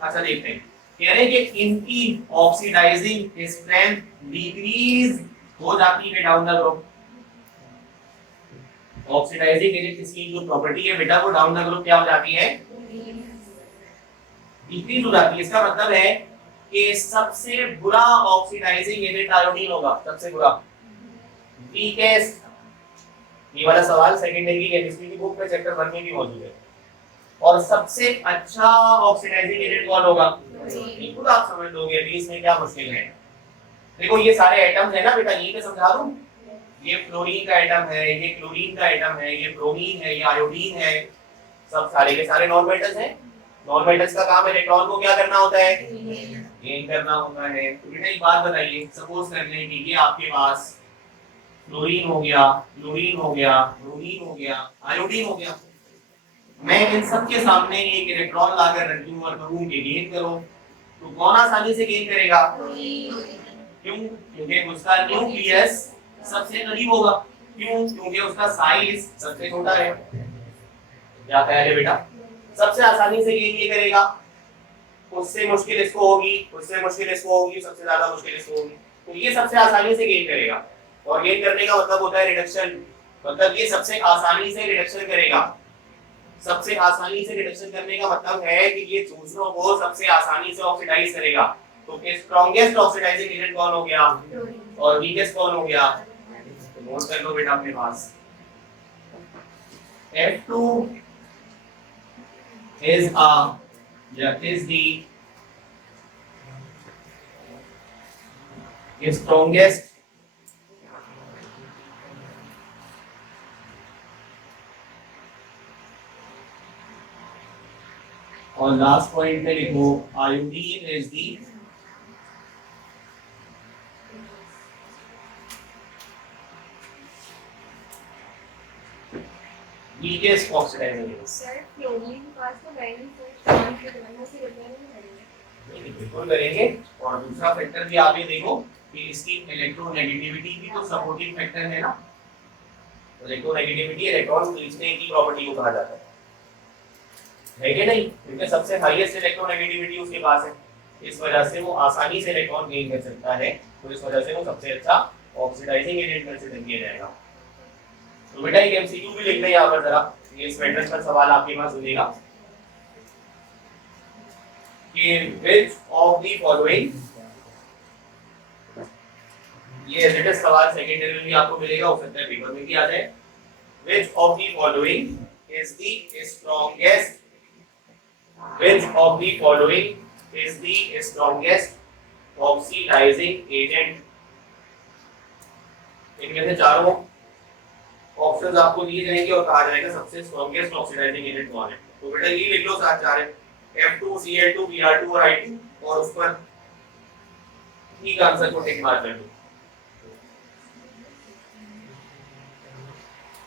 अच्छा देखते हैं, कह रहे हैं कि इनकी ऑक्सीडाइजिंग स्ट्रेंथ डिक्रीज हो जाती है down the group. Oxidizing agent इसकी जो प्रॉपर्टी है बेटा वो डाउन द ग्रुप क्या हो जाती है? डिक्रीज हो जाती है। इसका मतलब है कि सबसे बुरा ऑक्सीडाइजिंग एजेंट आयोडीन होगा, सबसे बुरा, वीकेस्ट। ये वाला सवाल सेकेंडरी की केमिस्ट्री की बुक में चैप्टर 1 में भी मौजूद है। और सबसे अच्छा ऑक्सीडाइजिंग एजेंट कौन होगा? बिल्कुल आप समझ लोगे, अभी इसमें क्या मुश्किल है। देखो ये सारे एटम्स है ना बेटा, ये मैं समझा दूं, ये फ्लोरीन का एटम है, ये क्लोरीन का एटम है, ये ब्रोमीन है, ये आयोडीन है, सब सारे के सारे नॉन मेटल्स हैं। नॉन मेटल्स का काम इलेक्ट्रॉन को क्या करना होता है? गेन करना होता है। तो बेटा एक बात बताइए, सपोज कर लें कि ये आपके पास फ्लोरीन हो गया, क्लोरीन हो गया, ब्रोमीन हो गया, आयोडीन हो गया, मैं इन सब के सामने एक इलेक्ट्रॉन लाकर रख दूं और कहूं कि गेन करो, तो कौन आसानी से गेन करेगा? क्यों? क्योंकि उसका न्यूक्लियस सबसे करीब होगा। क्यों? क्योंकि उसका साइज सबसे छोटा है। क्या ख्याल है बेटा? सबसे आसानी से गेन ये करेगा, उससे मुश्किल इसको होगी, उससे मुश्किल इसको होगी, सबसे ज्यादा मुश्किल इसको होगी, तो ये सबसे आसानी से गेन करेगा। और गेन करने का मतलब होता है रिडक्शन, मतलब ये सबसे आसानी से रिडक्शन करेगा। सबसे आसानी से रिडक्शन करने का मतलब है कि ये दूसरों को सबसे आसानी से ऑक्सीडाइज करेगा। तो स्ट्रॉन्गेस्ट ऑक्सीडाइजिंग एजेंट कौन हो गया और वीकेस्ट कौन हो गया? तो नोट कर लो बेटा अपने पास, F2 is the strongest और लास्ट पॉइंट में लिखो iodine is the weakest oxidizing agent। Sir chlorine पास तो लाइन से दोनों से रिपेयर करेंगे। बिल्कुल करेंगे। और दूसरा फैक्टर भी आप ये देखो कि इसकी इलेक्ट्रोनेगेटिविटी भी तो सपोर्टिंग फैक्टर है ना। इलेक्ट्रोनेगेटिविटी इलेक्ट्रॉन खींचने की प्रॉपर्टी को कहा जाता है कि नहीं? क्योंकि सबसे हाईएस्ट इलेक्ट्रोनेगेटिविटी उसके पास है, इस वजह से वो आसानी से इलेक्ट्रॉन गेन कर सकता है, तो इस वजह से वो सबसे अच्छा ऑक्सीडाइजिंग एजेंट कंसीडर किया जाएगा। तो बेटा एक एमसीक्यू भी लिख लें यहाँ पर जरा, ये इस मैट्रिक्स पर सवाल आपके पास सुनेगा कि which of the following, ये लेटेस्ट सवाल सेकेंडरी में भी आपको मिलेगा, हो सकता है पेपर में भी आ जाए। which of the following is the strongest, which of the following is the strongest oxidizing agent? इनमें से चारों ऑप्शंस आपको दिए जाएंगे और कहा जाएगा सबसे स्ट्रॉन्गेस्ट ऑक्सीडाइजिंग एजेंट कौन है। तो बेटा ये लिख लो साथ चार है, F2 Cl2 Br2 और I2, और उस पर ठीक आंसर को टिक मार कर दो।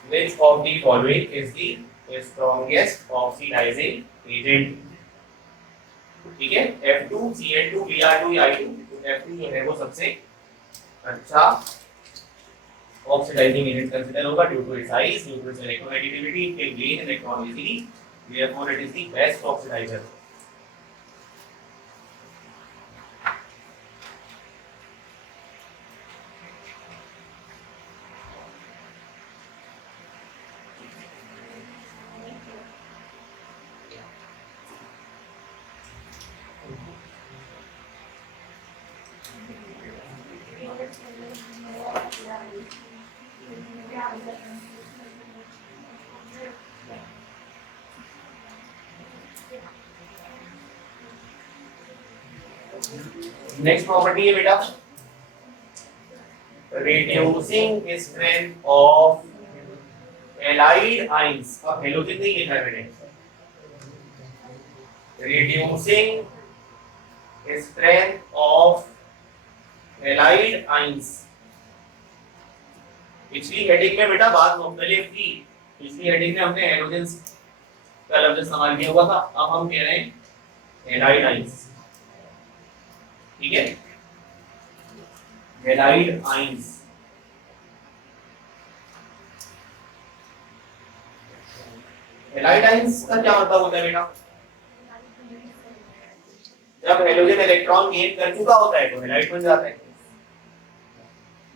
Which of the following is the strongest oxidizing agent? ठीक है, F2 Cl2 Br2 I2, तो F2 जो है वो सबसे अच्छा ऑक्सीडाइजिंग एजेंट कंसीडर होगा due to its size, due to its electronegativity, it can gain electron easily, therefore it is the best oxidizer। Next property है बेटा reducing strength of allied ions। अब हेलोजन नहीं लिखा है मैंने, reducing strength of allied ions। पिछली heading में बेटा बात मुख्तलिफ थी, पिछली हेडिंग में हमने हेलोजन का लफ्ज इस्तेमाल किया हुआ था, अब हम कह रहे हैं एलाइड आइंस। ठीक है, एलाइड आइंस। एलाइड आइंस का क्या मतलब होता है बेटा? जब हेलोजन इलेक्ट्रॉन गेन कर चुका होता है तो हेलाइड बन जाता है।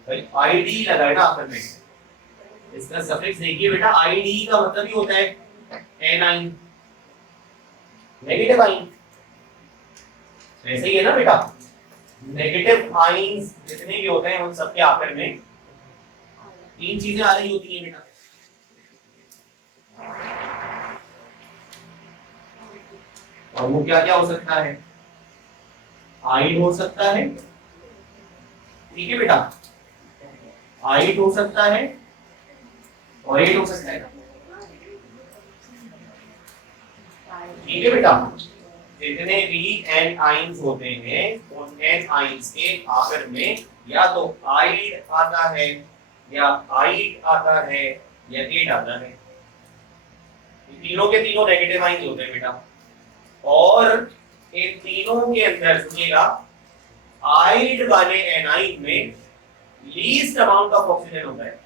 भाई आईडी लगाए ना आखिर में, इसका सफिक्स देखिए बेटा, आईडी का मतलब ही होता है एनाइन, नेगेटिव आइन। ऐसे ही है ना बेटा, नेगेटिव आइंस जितने भी होते हैं उन सबके आखिर में तीन चीजें आ रही होती हैं बेटा। और वो क्या क्या हो सकता है, आइड हो सकता है, ठीक है बेटा, आइड हो सकता है और एट हो सकता है, ठीक है बेटा। जितने भी एन आइंस होते हैं उन एन आइंस के आखिर में या तो आइड आता है या आइड आता है या एट आता है। तीनों के तीनों नेगेटिव आइंस होते हैं बेटा, और इन तीनों के अंदर सुनिएगा आइड वाले एनाइन में लीस्ट अमाउंट ऑफ ऑक्सीजन होता है।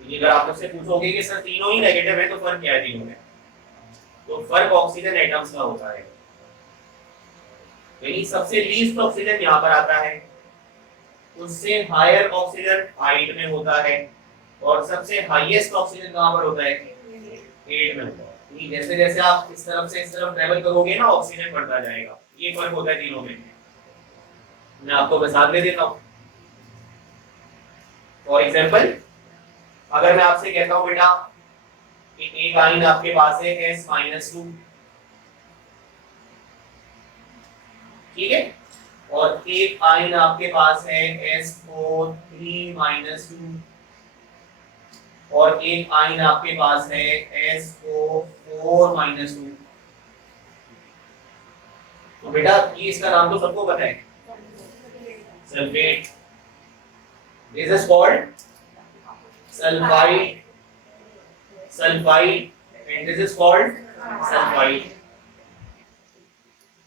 अगर आप मुझसे पूछोगे कि सर तीनों ही नेगेटिव है तो फर्क क्या है तीनों में, तो फर्क ऑक्सीजन एटम्स का होता है। यानी सबसे लीस्ट ऑक्सीजन यहाँ पर आता है, उससे हायर ऑक्सीजन आइड में होता है, और सबसे हाईएस्ट ऑक्सीजन कहाँ पर होता है, एट में होता है। जैसे जैसे आप इस तरफ से इस तरफ ट्रेवल करोगे ना ऑक्सीजन बढ़ता जाएगा, ये फर्क होता है तीनों में। मैं आपको मिसाल दे देता हूँ। फॉर एग्जाम्पल अगर मैं आपसे कहता हूँ बेटा कि एक आइन आपके पास है S-2, ठीक है, और एक आइन आपके पास है SO3-2, और एक आइन आपके पास है SO4-2। तो बेटा ये इसका नाम तो सबको पता है, sulphate. This is called sulphide, sulphide, and this is called sulphide.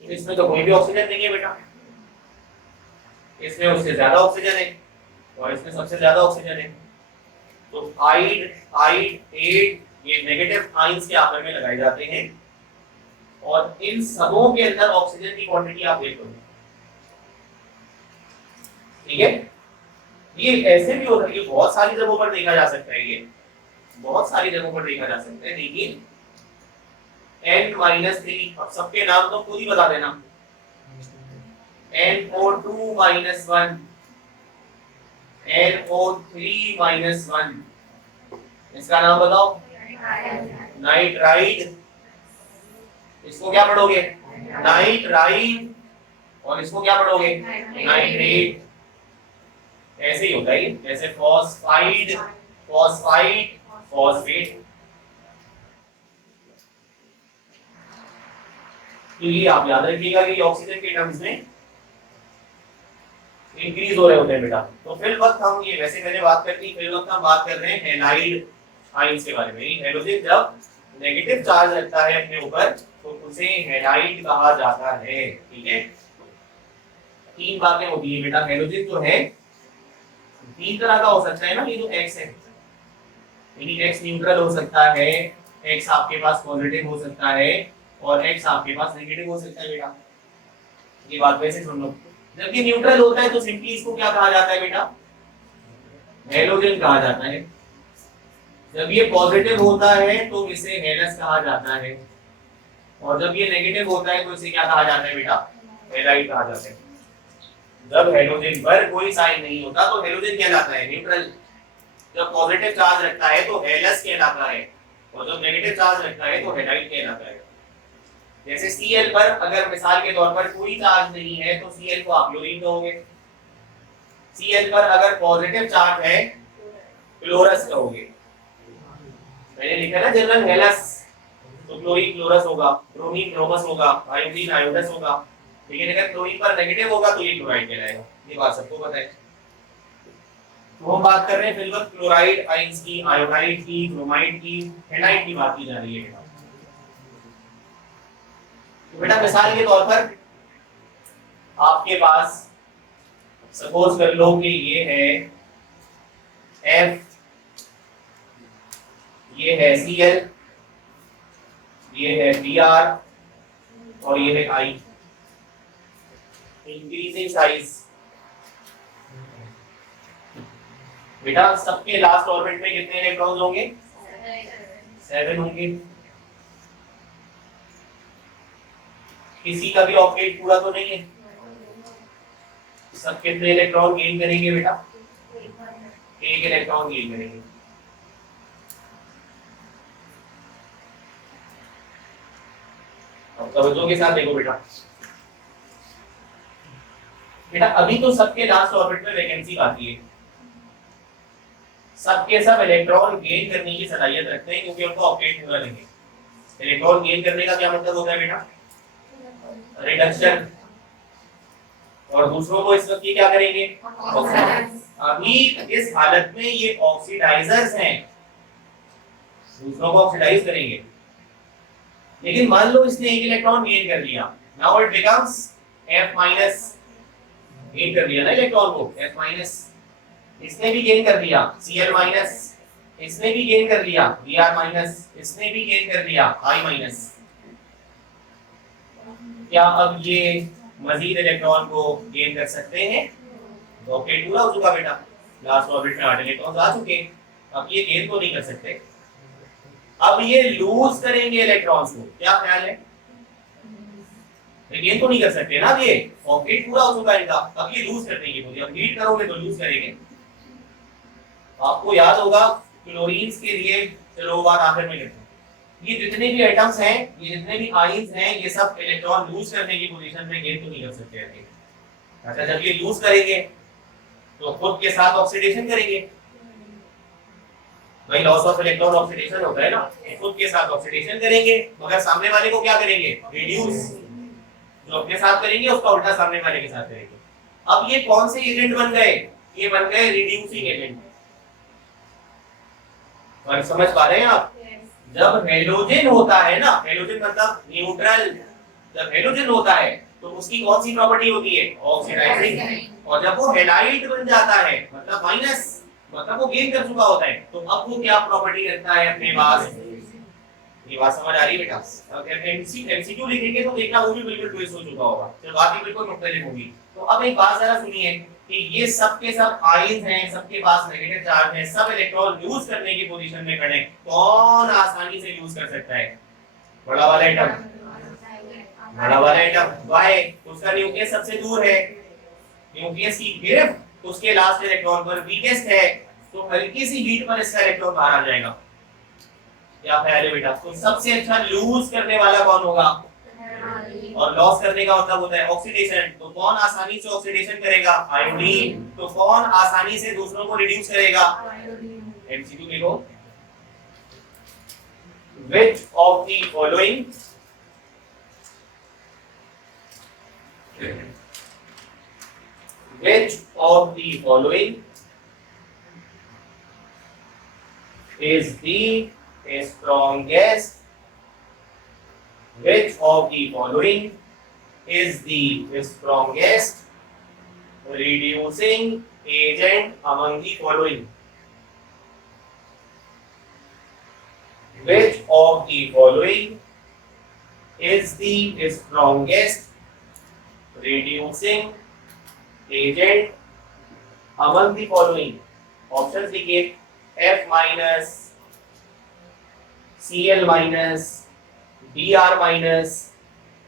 इसमें तो कोई भी ऑक्सीजन नहीं है बेटा, इसमें उससे ज्यादा ऑक्सीजन है और इसमें सबसे ज्यादा ऑक्सीजन है। तो आइड, आइड, एट ये नेगेटिव आइंस के आखिर में लगाए जाते हैं, और इन सबों के अंदर ऑक्सीजन की क्वांटिटी आप देख लो, ठीक है। ये ऐसे भी होता है, ये बहुत सारी जगहों पर देखा जा सकता है, ये बहुत सारी जगहों पर देखा जा सकता है। लेकिन N-3, अब सबके नाम तो खुद ही बता देना। NO2-1, NO3-1, इसका नाम बताओ, नाइट्राइड। इसको क्या पढ़ोगे, नाइट्राइड, और इसको क्या पढ़ोगे, नाइट्रेट। ऐसे ही होता है, जैसे फॉस्फाइड, फॉस्फाइड, फॉस्फेट। तो ये आप याद रखिएगा कि ऑक्सीजन के टर्म्स में इंक्रीज हो रहे होते हैं बेटा। तो फिल वक्त हम ये वैसे मैंने बात कर ली, फिल वक्त हम बात कर रहे हैं हैलाइड आइंस के बारे में। हैलोजन जब नेगेटिव चार्ज रखता है अपने ऊपर तो उसे हैलाइड कहा जाता है, ठीक है। तीन बातें होती है बेटा, हैलोजन जो है तीन तरह का हो सकता है ना, ये जो एक्स है, यानी एक्स न्यूट्रल हो सकता है, एक्स आपके पास पॉजिटिव हो सकता है, और एक्स आपके पास नेगेटिव हो सकता है बेटा। ये बात वैसे सुन लो, जब ये न्यूट्रल होता है तो सिंपली इसको क्या कहा जाता है बेटा, हैलोजन कहा जाता है। जब ये पॉजिटिव होता है तो इसे हेलस कहा जाता है, और जब ये नेगेटिव होता है तो इसे क्या कहा जाता है बेटा, हैलाइड कहा जाता है। जब हैलोजन पर कोई साइन नहीं होता तो हैलोजन कहलाता है न्यूट्रल। जब पॉजिटिव चार्ज रखता है तो हेलस कहलाता है, और जब नेगेटिव चार्ज रखता है तो हैलाइड कहलाता है। जैसे Cl पर अगर मिसाल के तौर पर कोई चार्ज नहीं है तो Cl को आप क्लोरीन कहोगे। Cl पर अगर पॉजिटिव चार्ज है क्लोरस कहोगे। मैंने लिखा ना जनरल हेलस, तो क्लोरीन क्लोरस होगा, ब्रोमीन ब्रोमस होगा, आयोडीन आयोडस होगा। लेकिन अगर क्लोरीन पर नेगेटिव होगा तो ये क्लोराइड कहलाएगा। ये बात सबको पता है। तो हम बात कर रहे हैं फिर वक्त क्लोराइड आइंस की, आयोडाइड की, ब्रोमाइड की, हैलाइड की बात की जा रही है। तो बेटा मिसाल के तौर पर आपके पास सपोज कर लो कि ये है F, ये है Cl, ये है Br, और ये है I। इंक्रीजिंग साइज बेटा सबके लास्ट ऑर्बिट में कितने इलेक्ट्रॉन्स होंगे, 7 होंगे। किसी का भी ऑर्बिट पूरा तो नहीं है, सब कितने इलेक्ट्रॉन गेन करेंगे बेटा, एक इलेक्ट्रॉन गेन करेंगे। अब तवज्जो के साथ देखो बेटा, बेटा अभी तो सबके लास्ट ऑर्बिट में वैकेंसी आती है, सबके सब इलेक्ट्रॉन गेन करने की सलाहियत रखते हैं क्योंकि उनको ऑक्टेट पूरा लेंगे। इलेक्ट्रॉन गेन करने का क्या मतलब होता है बेटा? रिडक्शन। और दूसरों को इस वक्त ये क्या करेंगे? अभी इस हालत में ये ऑक्सीडाइजर्स हैं, दूसरों को ऑक्सीडाइज करेंगे। लेकिन मान लो इसने एक इलेक्ट्रॉन गेन कर लिया, now it becomes F minus, gain कर लिया ना इलेक्ट्रॉन को F माइनस, इसने भी गेन कर लिया Cl माइनस, इसने भी गेन कर लिया Br माइनस, इसने भी गेन कर लिया I माइनस। क्या अब ये मजीद इलेक्ट्रॉन को गेन कर सकते हैं? तो ऑक्टेट पूरा हो चुका बेटा, लास्ट ऑर्बिट में 8 इलेक्ट्रॉन आ चुके, अब ये गेन तो नहीं कर सकते। अब ये लूज करेंगे इलेक्ट्रॉन्स को, क्या ख्याल है? गेन तो नहीं कर सकते ना, ये ऑक्टेट पूरा हो चुका है इनका, अब ये लूज कर देंगे मुझे, अब हीट करोगे तो लूज करेंगे। आपको याद होगा क्लोरीन्स के लिए, चलो बात आखिर में करते हैं, ये जितने भी एटम्स हैं, ये जितने भी आयंस हैं, ये सब इलेक्ट्रॉन लूज करने की पोजीशन में गेन तो नहीं कर सकते हैं। अच्छा जब ये लूज करेंगे तो खुद के साथ ऑक्सीडेशन करेंगे, भाई लॉस ऑफ इलेक्ट्रॉन ऑक्सीडेशन होता है ना, खुद के साथ ऑक्सीडेशन करेंगे मगर सामने वाले को क्या करेंगे? रिड्यूस। जो अपने साथ करेंगे उसका उल्टा सामने वाले के साथ करेंगे। अब ये कौन से एजेंट बन गए? ये बन गए रिड्यूसिंग एजेंट। और समझ पा रहे हैं आप? जब हेलोजन होता है ना, हेलोजन मतलब न्यूट्रल, जब हेलोजन होता है तो उसकी कौन सी प्रॉपर्टी होती है? ऑक्सीडाइजिंग। और जब वो हेलाइड बन जाता है मतलब माइनस, मतलब वो गेन कर चुका होता है, तो अब वो क्या प्रॉपर्टी रखता है अपने पास? ये बात समझ आ रही है बेटा? अगर एमसीक्यू लिखेंगे तो देखना वो भी बिल्कुल ट्विस्ट हो चुका होगा, तो बात भी बिल्कुल मुख्तलिफ होगी। तो अब एक बात जरा सुनिए कि ये सब के सब आयंस हैं, सबके पास नेगेटिव चार्ज है, सब इलेक्ट्रॉन यूज करने की पोजीशन में खड़े, कौन आसानी से यूज कर सकता है? बड़ा वाला एटम, बड़ा वाला एटम वाई, उसका न्यूक्लियस सबसे दूर है, न्यूक्लियस की गिरफ्त उसके लास्ट इलेक्ट्रॉन पर वीकेस्ट है, तो हल्की सी हीट पर इसका इलेक्ट्रॉन बाहर आ जाएगा। क्या ख्याल है बेटा? तो सबसे अच्छा लूज करने वाला कौन होगा? और लॉस करने का मतलब होता है ऑक्सीडेशन, तो कौन आसानी से ऑक्सीडेशन करेगा? आयोडीन। तो कौन आसानी से दूसरों को रिड्यूस करेगा? एमसीक्यू देखो, which of the following is the strongest, which of the following is the strongest reducing agent among the following? Which of the following is the strongest reducing agent among the following? Options लिखिए, F minus, Cl minus, Br minus,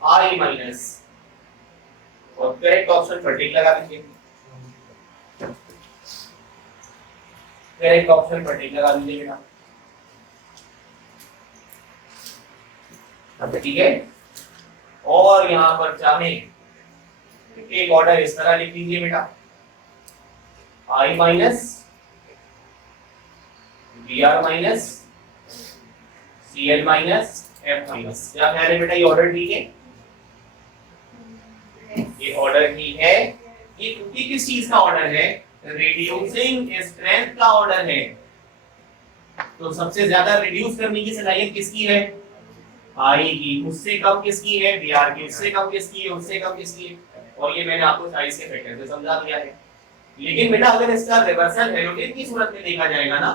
I minus, और correct option पर टिक लगा दीजिए, correct option पर टिक लगा दीजिए बेटा। ठीक है, और यहाँ पर चाहे एक ऑर्डर इस तरह लिख लीजिए बेटा, I minus, Br minus, Cl minus, F minus. क्या ख्याल है बेटा? ये ऑर्डर ठीक है? ये ऑर्डर ठीक है। ये किस चीज का ऑर्डर है? रिड्यूसिंग स्ट्रेंथ का ऑर्डर है। तो सबसे ज्यादा रिड्यूस करने की सलाहियत किसकी है? आई की। उससे कम किसकी है? Br की। उससे कम किसकी है? उससे कम किसकी है? और ये मैंने आपको साइज के फैक्टर से समझा दिया है। लेकिन बेटा अगर इसका रिवर्सल हेलोजन की सूरत में देखा जाएगा ना,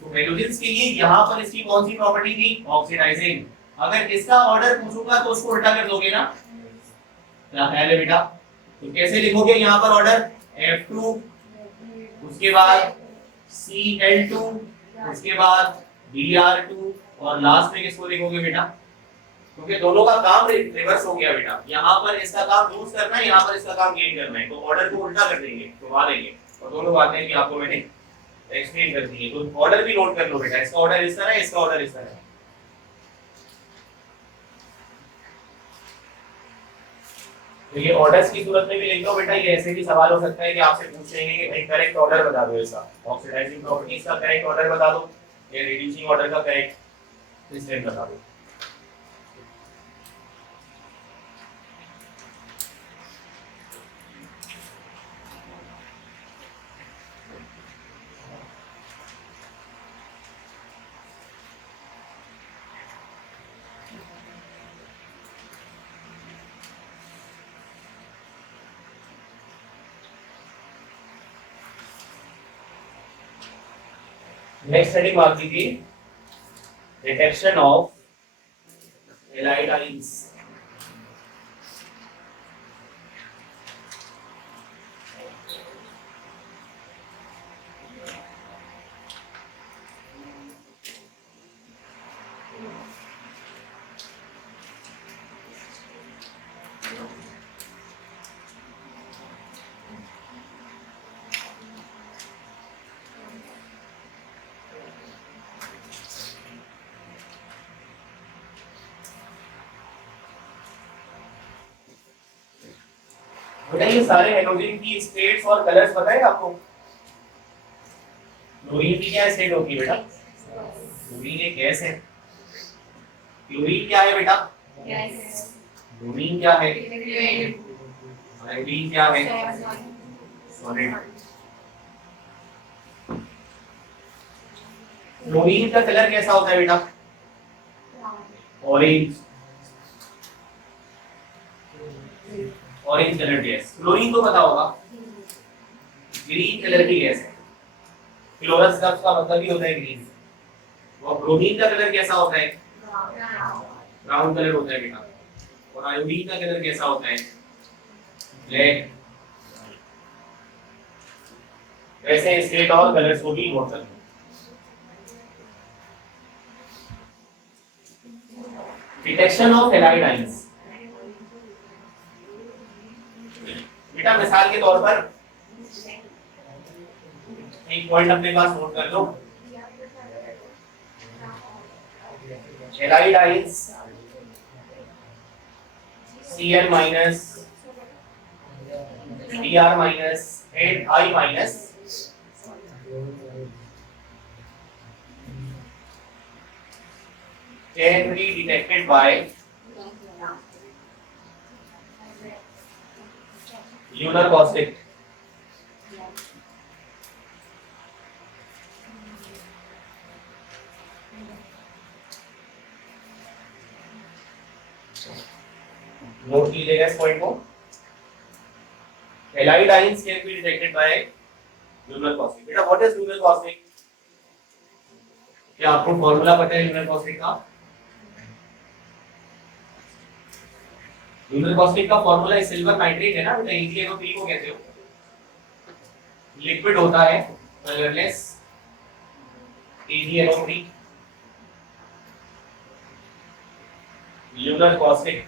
तो हेलोजन्स के लिए यहाँ पर इसकी कौन सी प्रॉपर्टी थी? ऑक्सीडाइजिंग। अगर इसका ऑर्डर पूछूंगा तो उसको उल्टा कर दोगे ना? क्या ख्याल है बेटा? तो कैसे लिखोगे यहाँ पर ऑर्डर? F2, उसके बाद Cl2, उसके बाद Br2, और लास्ट में किसको लिखोगे बेटा? क्योंकि दोनों का काम रिवर्स हो गया बेटा, यहाँ पर इसका काम लूज करना है, यहाँ पर इसका काम गेन करना है, तो ऑर्डर को उल्टा कर देंगे, घुमा देंगे, और दोनों बातें भी आपको मैंने एक्सप्लेन कर दी है। तो ऑर्डर भी नोट कर लो बेटा, इसका ऑर्डर इस तरह है, इसका ऑर्डर इस तरह है। तो ये ऑर्डर्स की सूरत में भी लिख लो बेटा, ये ऐसे भी सवाल हो सकता है कि आपसे पूछ लेंगे कि भाई करेक्ट ऑर्डर बता दो इसका, ऑक्सीडाइजिंग प्रॉपर्टीज का करेक्ट ऑर्डर बता दो या रिड्यूसिंग ऑर्डर का करेक्ट इसलिए बता दो। नेक्स्ट हेडिंग मार्क कीजिए, डिटेक्शन ऑफ हैलाइड आइंस। बेटा ये सारे हेलोजन की स्टेट्स और कलर्स पता है आपको? क्लोरीन की क्या स्टेट होती है बेटा? क्लोरीन एक गैस है। क्लोरीन क्या है बेटा? Yes. ब्रोमीन क्या है? Liquid. आयोडीन क्या है? Solid. सॉलिड। क्लोरीन का कलर कैसा होता है बेटा? Orange. Orange colour gas. Chlorine को पता होगा, ग्रीन कलर की गैस है। क्लोरस का उसका मतलब ही होता है ग्रीन। और ब्रोमीन का कलर कैसा होता है? ब्राउन कलर होता है बेटा। और आयोडीन का कलर कैसा होता है? ब्लैक। वैसे स्टेट और कलर्स को भी नोट कर लो। Detection of halide ions. बेटा मिसाल के तौर पर एक पॉइंट अपने पास नोट कर लो, halide ions Cl minus Br minus and I minus can be detected by lunar caustic. नोट कीजिएगा इस पॉइंट को। Halide ions can be detected by lunar caustic. बेटा व्हाट इज ल्यूनर कॉस्टिक? क्या आपको फॉर्मूला पता है ल्यूनर कॉस्टिक का? ल्यूनर कॉस्टिक का फॉर्मूला सिल्वर नाइट्रेट है ना बेटा, EgNO3 को कहते हो। लिक्विड होता है colourless EgNO3। Lunar caustic,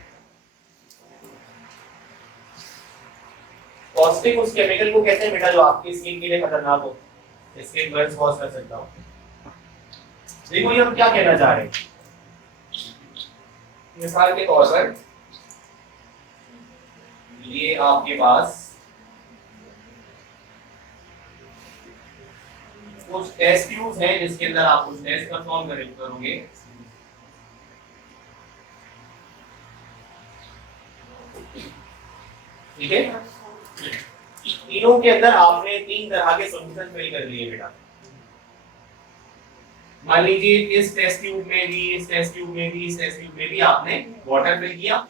caustic उस केमिकल को कहते हैं बेटा जो आपकी स्किन के लिए खतरनाक हो, स्किन बर्न्स कॉज कर सकता हो। देखो ये हम क्या कहना चाह रहे हैं, मिसाल के तौर पर ये आपके पास कुछ टेस्ट ट्यूब्स हैं जिसके अंदर आप कुछ टेस्ट परफॉर्म करोगे। ठीक है, तीनों के अंदर आपने 3 तरह के सॉल्यूशन फिल कर लिए बेटा। मान लीजिए इस टेस्ट ट्यूब में भी, इस टेस्ट ट्यूब में भी, इस टेस्ट ट्यूब में भी आपने वाटर फिल किया,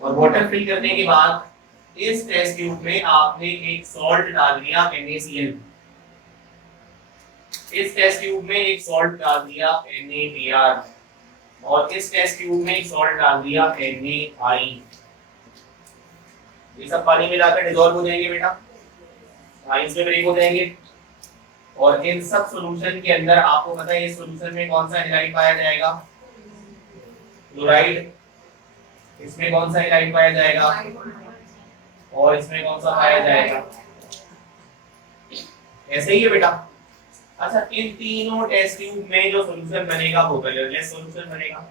और वाटर फिल करने के बाद इस टेस्ट ट्यूब में आपने एक सॉल्ट डाल दिया NaCl, इस टेस्ट ट्यूब में एक सॉल्ट डाल दिया NaBr, और इस टेस्ट ट्यूब में एक सॉल्ट डाल दिया NaI। ये सब पानी में जाकर डिसॉल्व हो जाएंगे बेटा, आइंस में ब्रेक हो जाएंगे। और इन सब सॉल्यूशन के अंदर आपको पता है इस सॉल्यूशन में कौन सा हैलाइड पाया जाएगा? क्लोराइड। इसमें कौन सा हैलाइड पाया जाएगा? और इसमें कौन सा पाया जाएगा? ऐसे ही है बेटा। अच्छा, इन तीनों टेस्ट ट्यूब में जो सॉल्यूशन बनेगा वो कलरलेस सॉल्यूशन बनेगा।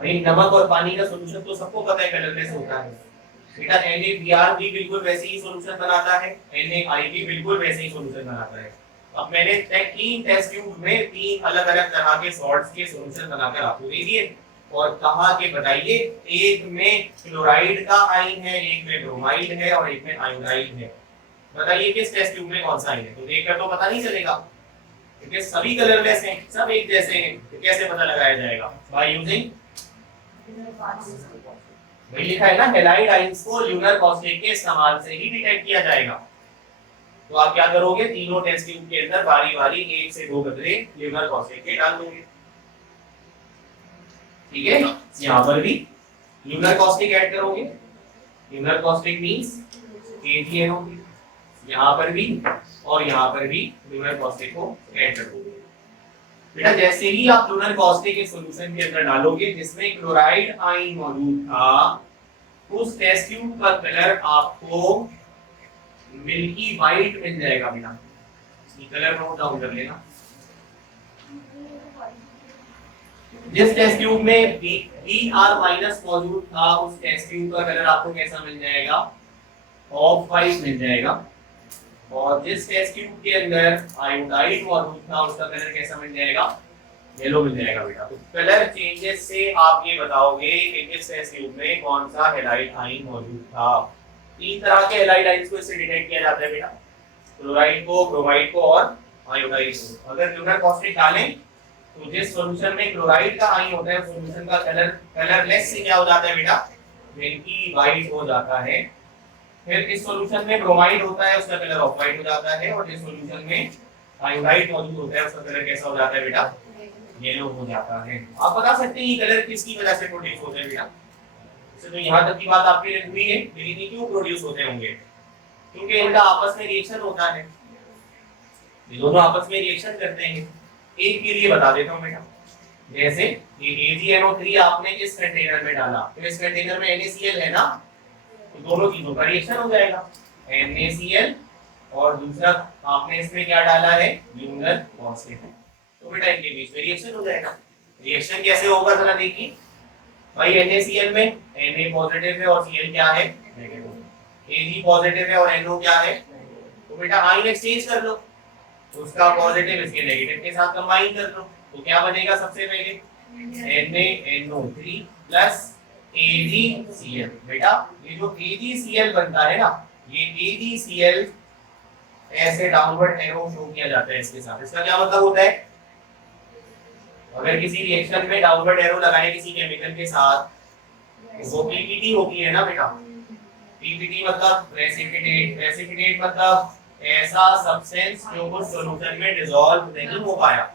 भाई नमक और पानी का सॉल्यूशन तो सबको पता है कलरलेस होता है बेटा। NaBr भी बिल्कुल वैसे ही सॉल्यूशन बनाता है, NaI भी बिल्कुल वैसे ही सॉल्यूशन बनाता है। अब मैंने तीन टेस्ट ट्यूब में तीन अलग अलग तरह के सॉल्ट्स के सॉल्यूशन बनाकर आपको दे दिए और कहा कि बताइए एक में क्लोराइड का आयन है, एक में ब्रोमाइड है और एक में आयोडाइड है। बताइए किस टेस्ट ट्यूब में कौन सा आयन है? तो देखकर तो पता नहीं चलेगा क्योंकि सभी कलरलेस हैं, सब एक जैसे हैं, तो कैसे पता लगाया जाएगा? बाय यूजिंग, वही लिखा है ना, हैलाइड आयंस को ल्यूनर कॉस्टिक के इस्तेमाल से ही डिटेक्ट किया जाएगा। तो आप क्या करोगे, तीनों टेस्ट ट्यूब के अंदर बारी बारी 1 से 2 कतरे ल्यूनर कॉस्टिक के डाल दोगे। ठीक है, यहाँ पर भी ल्यूनर कॉस्टिक ऐड करोगे, ल्यूनर कॉस्टिक मींस KGNO3, यहाँ पर भी और यहाँ पर भी ल्यूनर कॉस्टिक को ऐड कर दोगे। बेटा जैसे ही आप ल्यूनर कॉस्टिक के सॉल्यूशन के अंदर डालोगे जिसमें क्लोराइड आयन मौजूद था, उस टेस्ट ट्यूब का कलर आपको मिल्की वाइट मिल जाएगा। बेटा कलर नोट डाउन कर लेना। जिस टेस्ट ट्यूब में Br- मौजूद था उस टेस्ट ट्यूब का कलर आपको कैसा मिल जाएगा? ऑफ वाइट मिल जाएगा। और जिस टेस्ट ट्यूब के अंदर आयोडाइड मौजूद था उसका कलर कैसा मिल जाएगा? येलो मिल जाएगा। बेटा तो कलर चेंजेस से आप ये बताओगे कि किस टेस्ट ट्यूब में कौन सा हैलाइड आयन मौजूद था। तीन तरह के हैलाइड आयंस को इससे डिटेक्ट किया जाता है बेटा, क्लोराइड को, ब्रोमाइड को और आयोडाइड को। अगर ल्यूनर कॉस्टिक डालें तो जिस सॉल्यूशन में क्लोराइड का आयन होता है सॉल्यूशन का कलर कलरलेस से क्या हो जाता है बेटा? मिल्की वाइट हो जाता है। फिर इस सॉल्यूशन में ब्रोमाइड होता है उसका कलर ऑफ वाइट हो जाता है और जिस सॉल्यूशन में आयोडाइड मौजूद होता है उसका कलर कैसा हो जाता है बेटा? येलो हो जाता है। आप बता सकते हैं ये कलर किसकी वजह से प्रोड्यूस होते हैं बेटा? तो यहाँ तक की बात आपके लिए हुई है, लेकिन ये क्यों प्रोड्यूस होते होंगे? क्योंकि इनका आपस में रिएक्शन होता है, ये दोनों आपस में रिएक्शन करते हैं। एक के लिए बता देता हूँ बेटा, जैसे ये AgNO3 आपने इस कंटेनर में डाला तो इस कंटेनर में NaCl है ना, तो दोनों चीजों का रिएक्शन हो जाएगा, NaCl और दूसरा आपने इसमें क्या डाला है? Lunar caustic. तो बेटा इनके बीच में रिएक्शन हो जाएगा। रिएक्शन कैसे होगा जरा देखिए भाई। NaCl में Na पॉजिटिव है और Cl क्या है? नेगेटिव। Ag पॉजिटिव है और NO क्या है? तो बेटा आयन एक्सचेंज कर लो, उसका पॉजिटिव इसके नेगेटिव के साथ कंबाइन कर लो, तो क्या बनेगा? सबसे पहले NaNO3 प्लस AgCl। बेटा ये जो AgCl बनता है ना, ये AgCl ऐसे डाउनवर्ड एरो शो किया जाता है इसके साथ। इसका क्या मतलब होता है? अगर किसी रिएक्शन में डाउनवर्ड एरो लगाए किसी केमिकल के साथ वो PPT होती है ना बेटा। PPT मतलब प्रेसिपिटेट, प्रेसिपिटेट मतलब ऐसा सब्सटेंस जो उस सॉल्यूशन में डिसॉल्व नहीं हो पाया,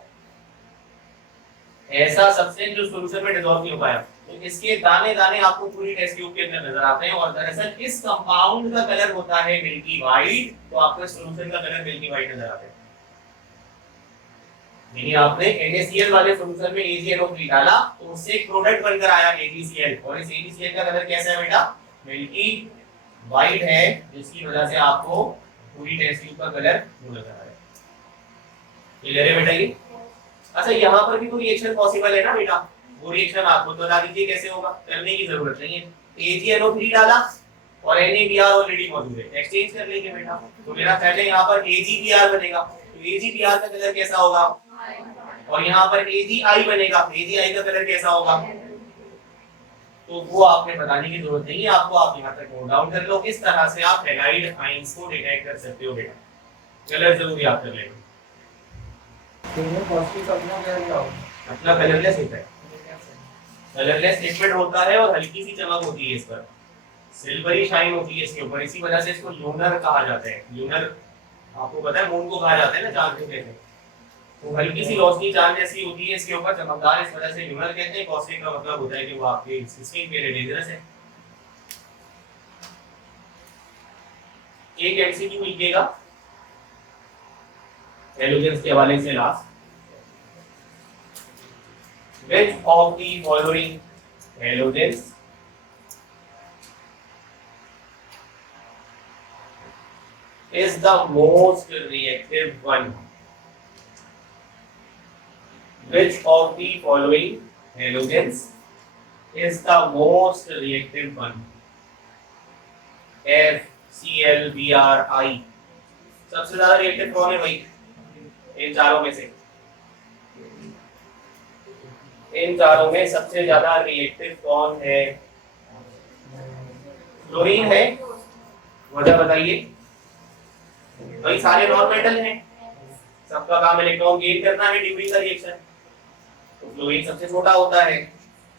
ऐसा सब्सटेंस जो सॉल्यूशन में डिसॉल्व नहीं हो पाया। तो इसके दाने दाने आपको पूरी टेस्ट ट्यूब के अंदर नजर आते हैं और दरअसल इस कंपाउंड का कलर होता है मिल्की वाइट, तो आपको सॉल्यूशन का कलर मिल्की वाइट नजर आता है। यानी आपने NaCl वाले सॉल्यूशन में AgNO3 डाला तो उससे एक प्रोडक्ट बनकर आया AgCl और इस AgCl का कलर कैसा है बेटा? मिल्की वाइट है, जिसकी वजह से आपको पूरी टेस्ट ट्यूब का कलर ब्लू नजर आ रहा है। क्लियर है बेटा ये? अच्छा यहाँ पर भी कोई रिएक्शन पॉसिबल है ना बेटा, वो रिएक्शन आपको बता दीजिए कैसे होगा, करने की जरूरत नहीं है। AgNO3 डाला और NaBr ऑलरेडी मौजूद है, एक्सचेंज कर लेंगे बेटा। तो मेरा पहले यहाँ पर AgBr बनेगा, तो AgBr का कलर कैसा होगा? और यहाँ पर AgI बनेगा, AgI का कलर कैसा होगा? तो वो आपने बताने की जरूरत नहीं है आपको, आप यहाँ तक नोट डाउन कर लो। इस तरह से आप हैलाइड आयंस को डिटेक्ट कर सकते हो बेटा, कलर जरूर याद कर लेना। मतलब कलरलेस होता है, कलरलेस लिक्विड होता है और हल्की सी चमक होती है इस पर, सिल्वरी शाइन होती है इसके ऊपर, इसी वजह से इसको ल्यूनर कहा जाता है। ल्यूनर आपको पता है मून को कहा जाता है ना चांद के जैसे, तो हल्की सी रोशनी चांद जैसी होती है इसके ऊपर, चमकदार, इस वजह से ल्यूनर कहते हैं। कॉस्टिक का मतलब होता है कि वो आपके स्किन के लिए डेंजरस है। एक एमसीक्यू लिखिएगा हैलोजेंस के हवाले से last, which of the following halogens is the most reactive one? Which of the following halogens is the most reactive one. FClBrI सबसे ज्यादा रिएक्टिव कौन है भाई इन चारों में से? इन चारों में सबसे ज्यादा रिएक्टिव कौन है? क्लोरीन है। वजह बताइए। भाई सारे नॉन मेटल हैं, सबका काम इलेक्ट्रॉन गेन करना है ड्यूरिंग द रिएक्शन। तो क्लोरीन सबसे छोटा होता है,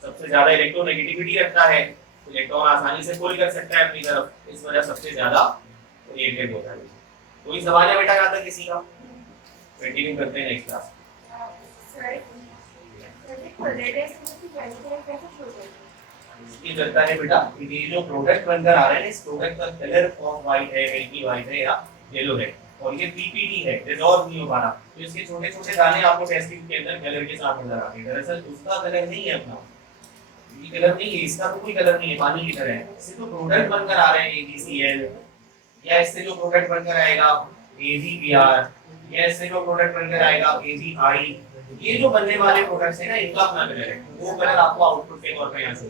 सबसे ज्यादा इलेक्ट्रोनेगेटिविटी रखता है, इलेक्ट्रॉन आसानी से पुल कर सकता है अपनी तरफ, इस वजह सबसे ज्यादा रिएक्टिव होता है। कोई सवाल है बेटा यहाँ तक किसी का? कंटिन्यू करते हैं नेक्स्ट क्लास। ये करता है बेटा कि ये जो प्रोडक्ट बनकर आ रहे हैं इस प्रोडक्ट का कलर ऑफ वाइट है, मिल्की वाइट है या येलो है, और ये पीपीटी है, डिसॉल्व नहीं हो पा रहा, तो इसके छोटे छोटे दाने आपको टेस्ट ट्यूब के अंदर कलर के साथ नजर आते हैं। दरअसल उसका कलर नहीं है अपना, ये कलर नहीं है, इसका तो कोई कलर नहीं है, पानी की तरह है। इससे तो प्रोडक्ट बनकर आ रहे हैं AgCl, या इससे जो प्रोडक्ट बनकर आएगा AgBr, या इससे जो प्रोडक्ट बनकर आएगा AgI, ये जो बनने वाले प्रोडक्ट्स हैं ना इनका अपना कलर है, वो कलर आपको आउटपुट के तौर पे यहाँ से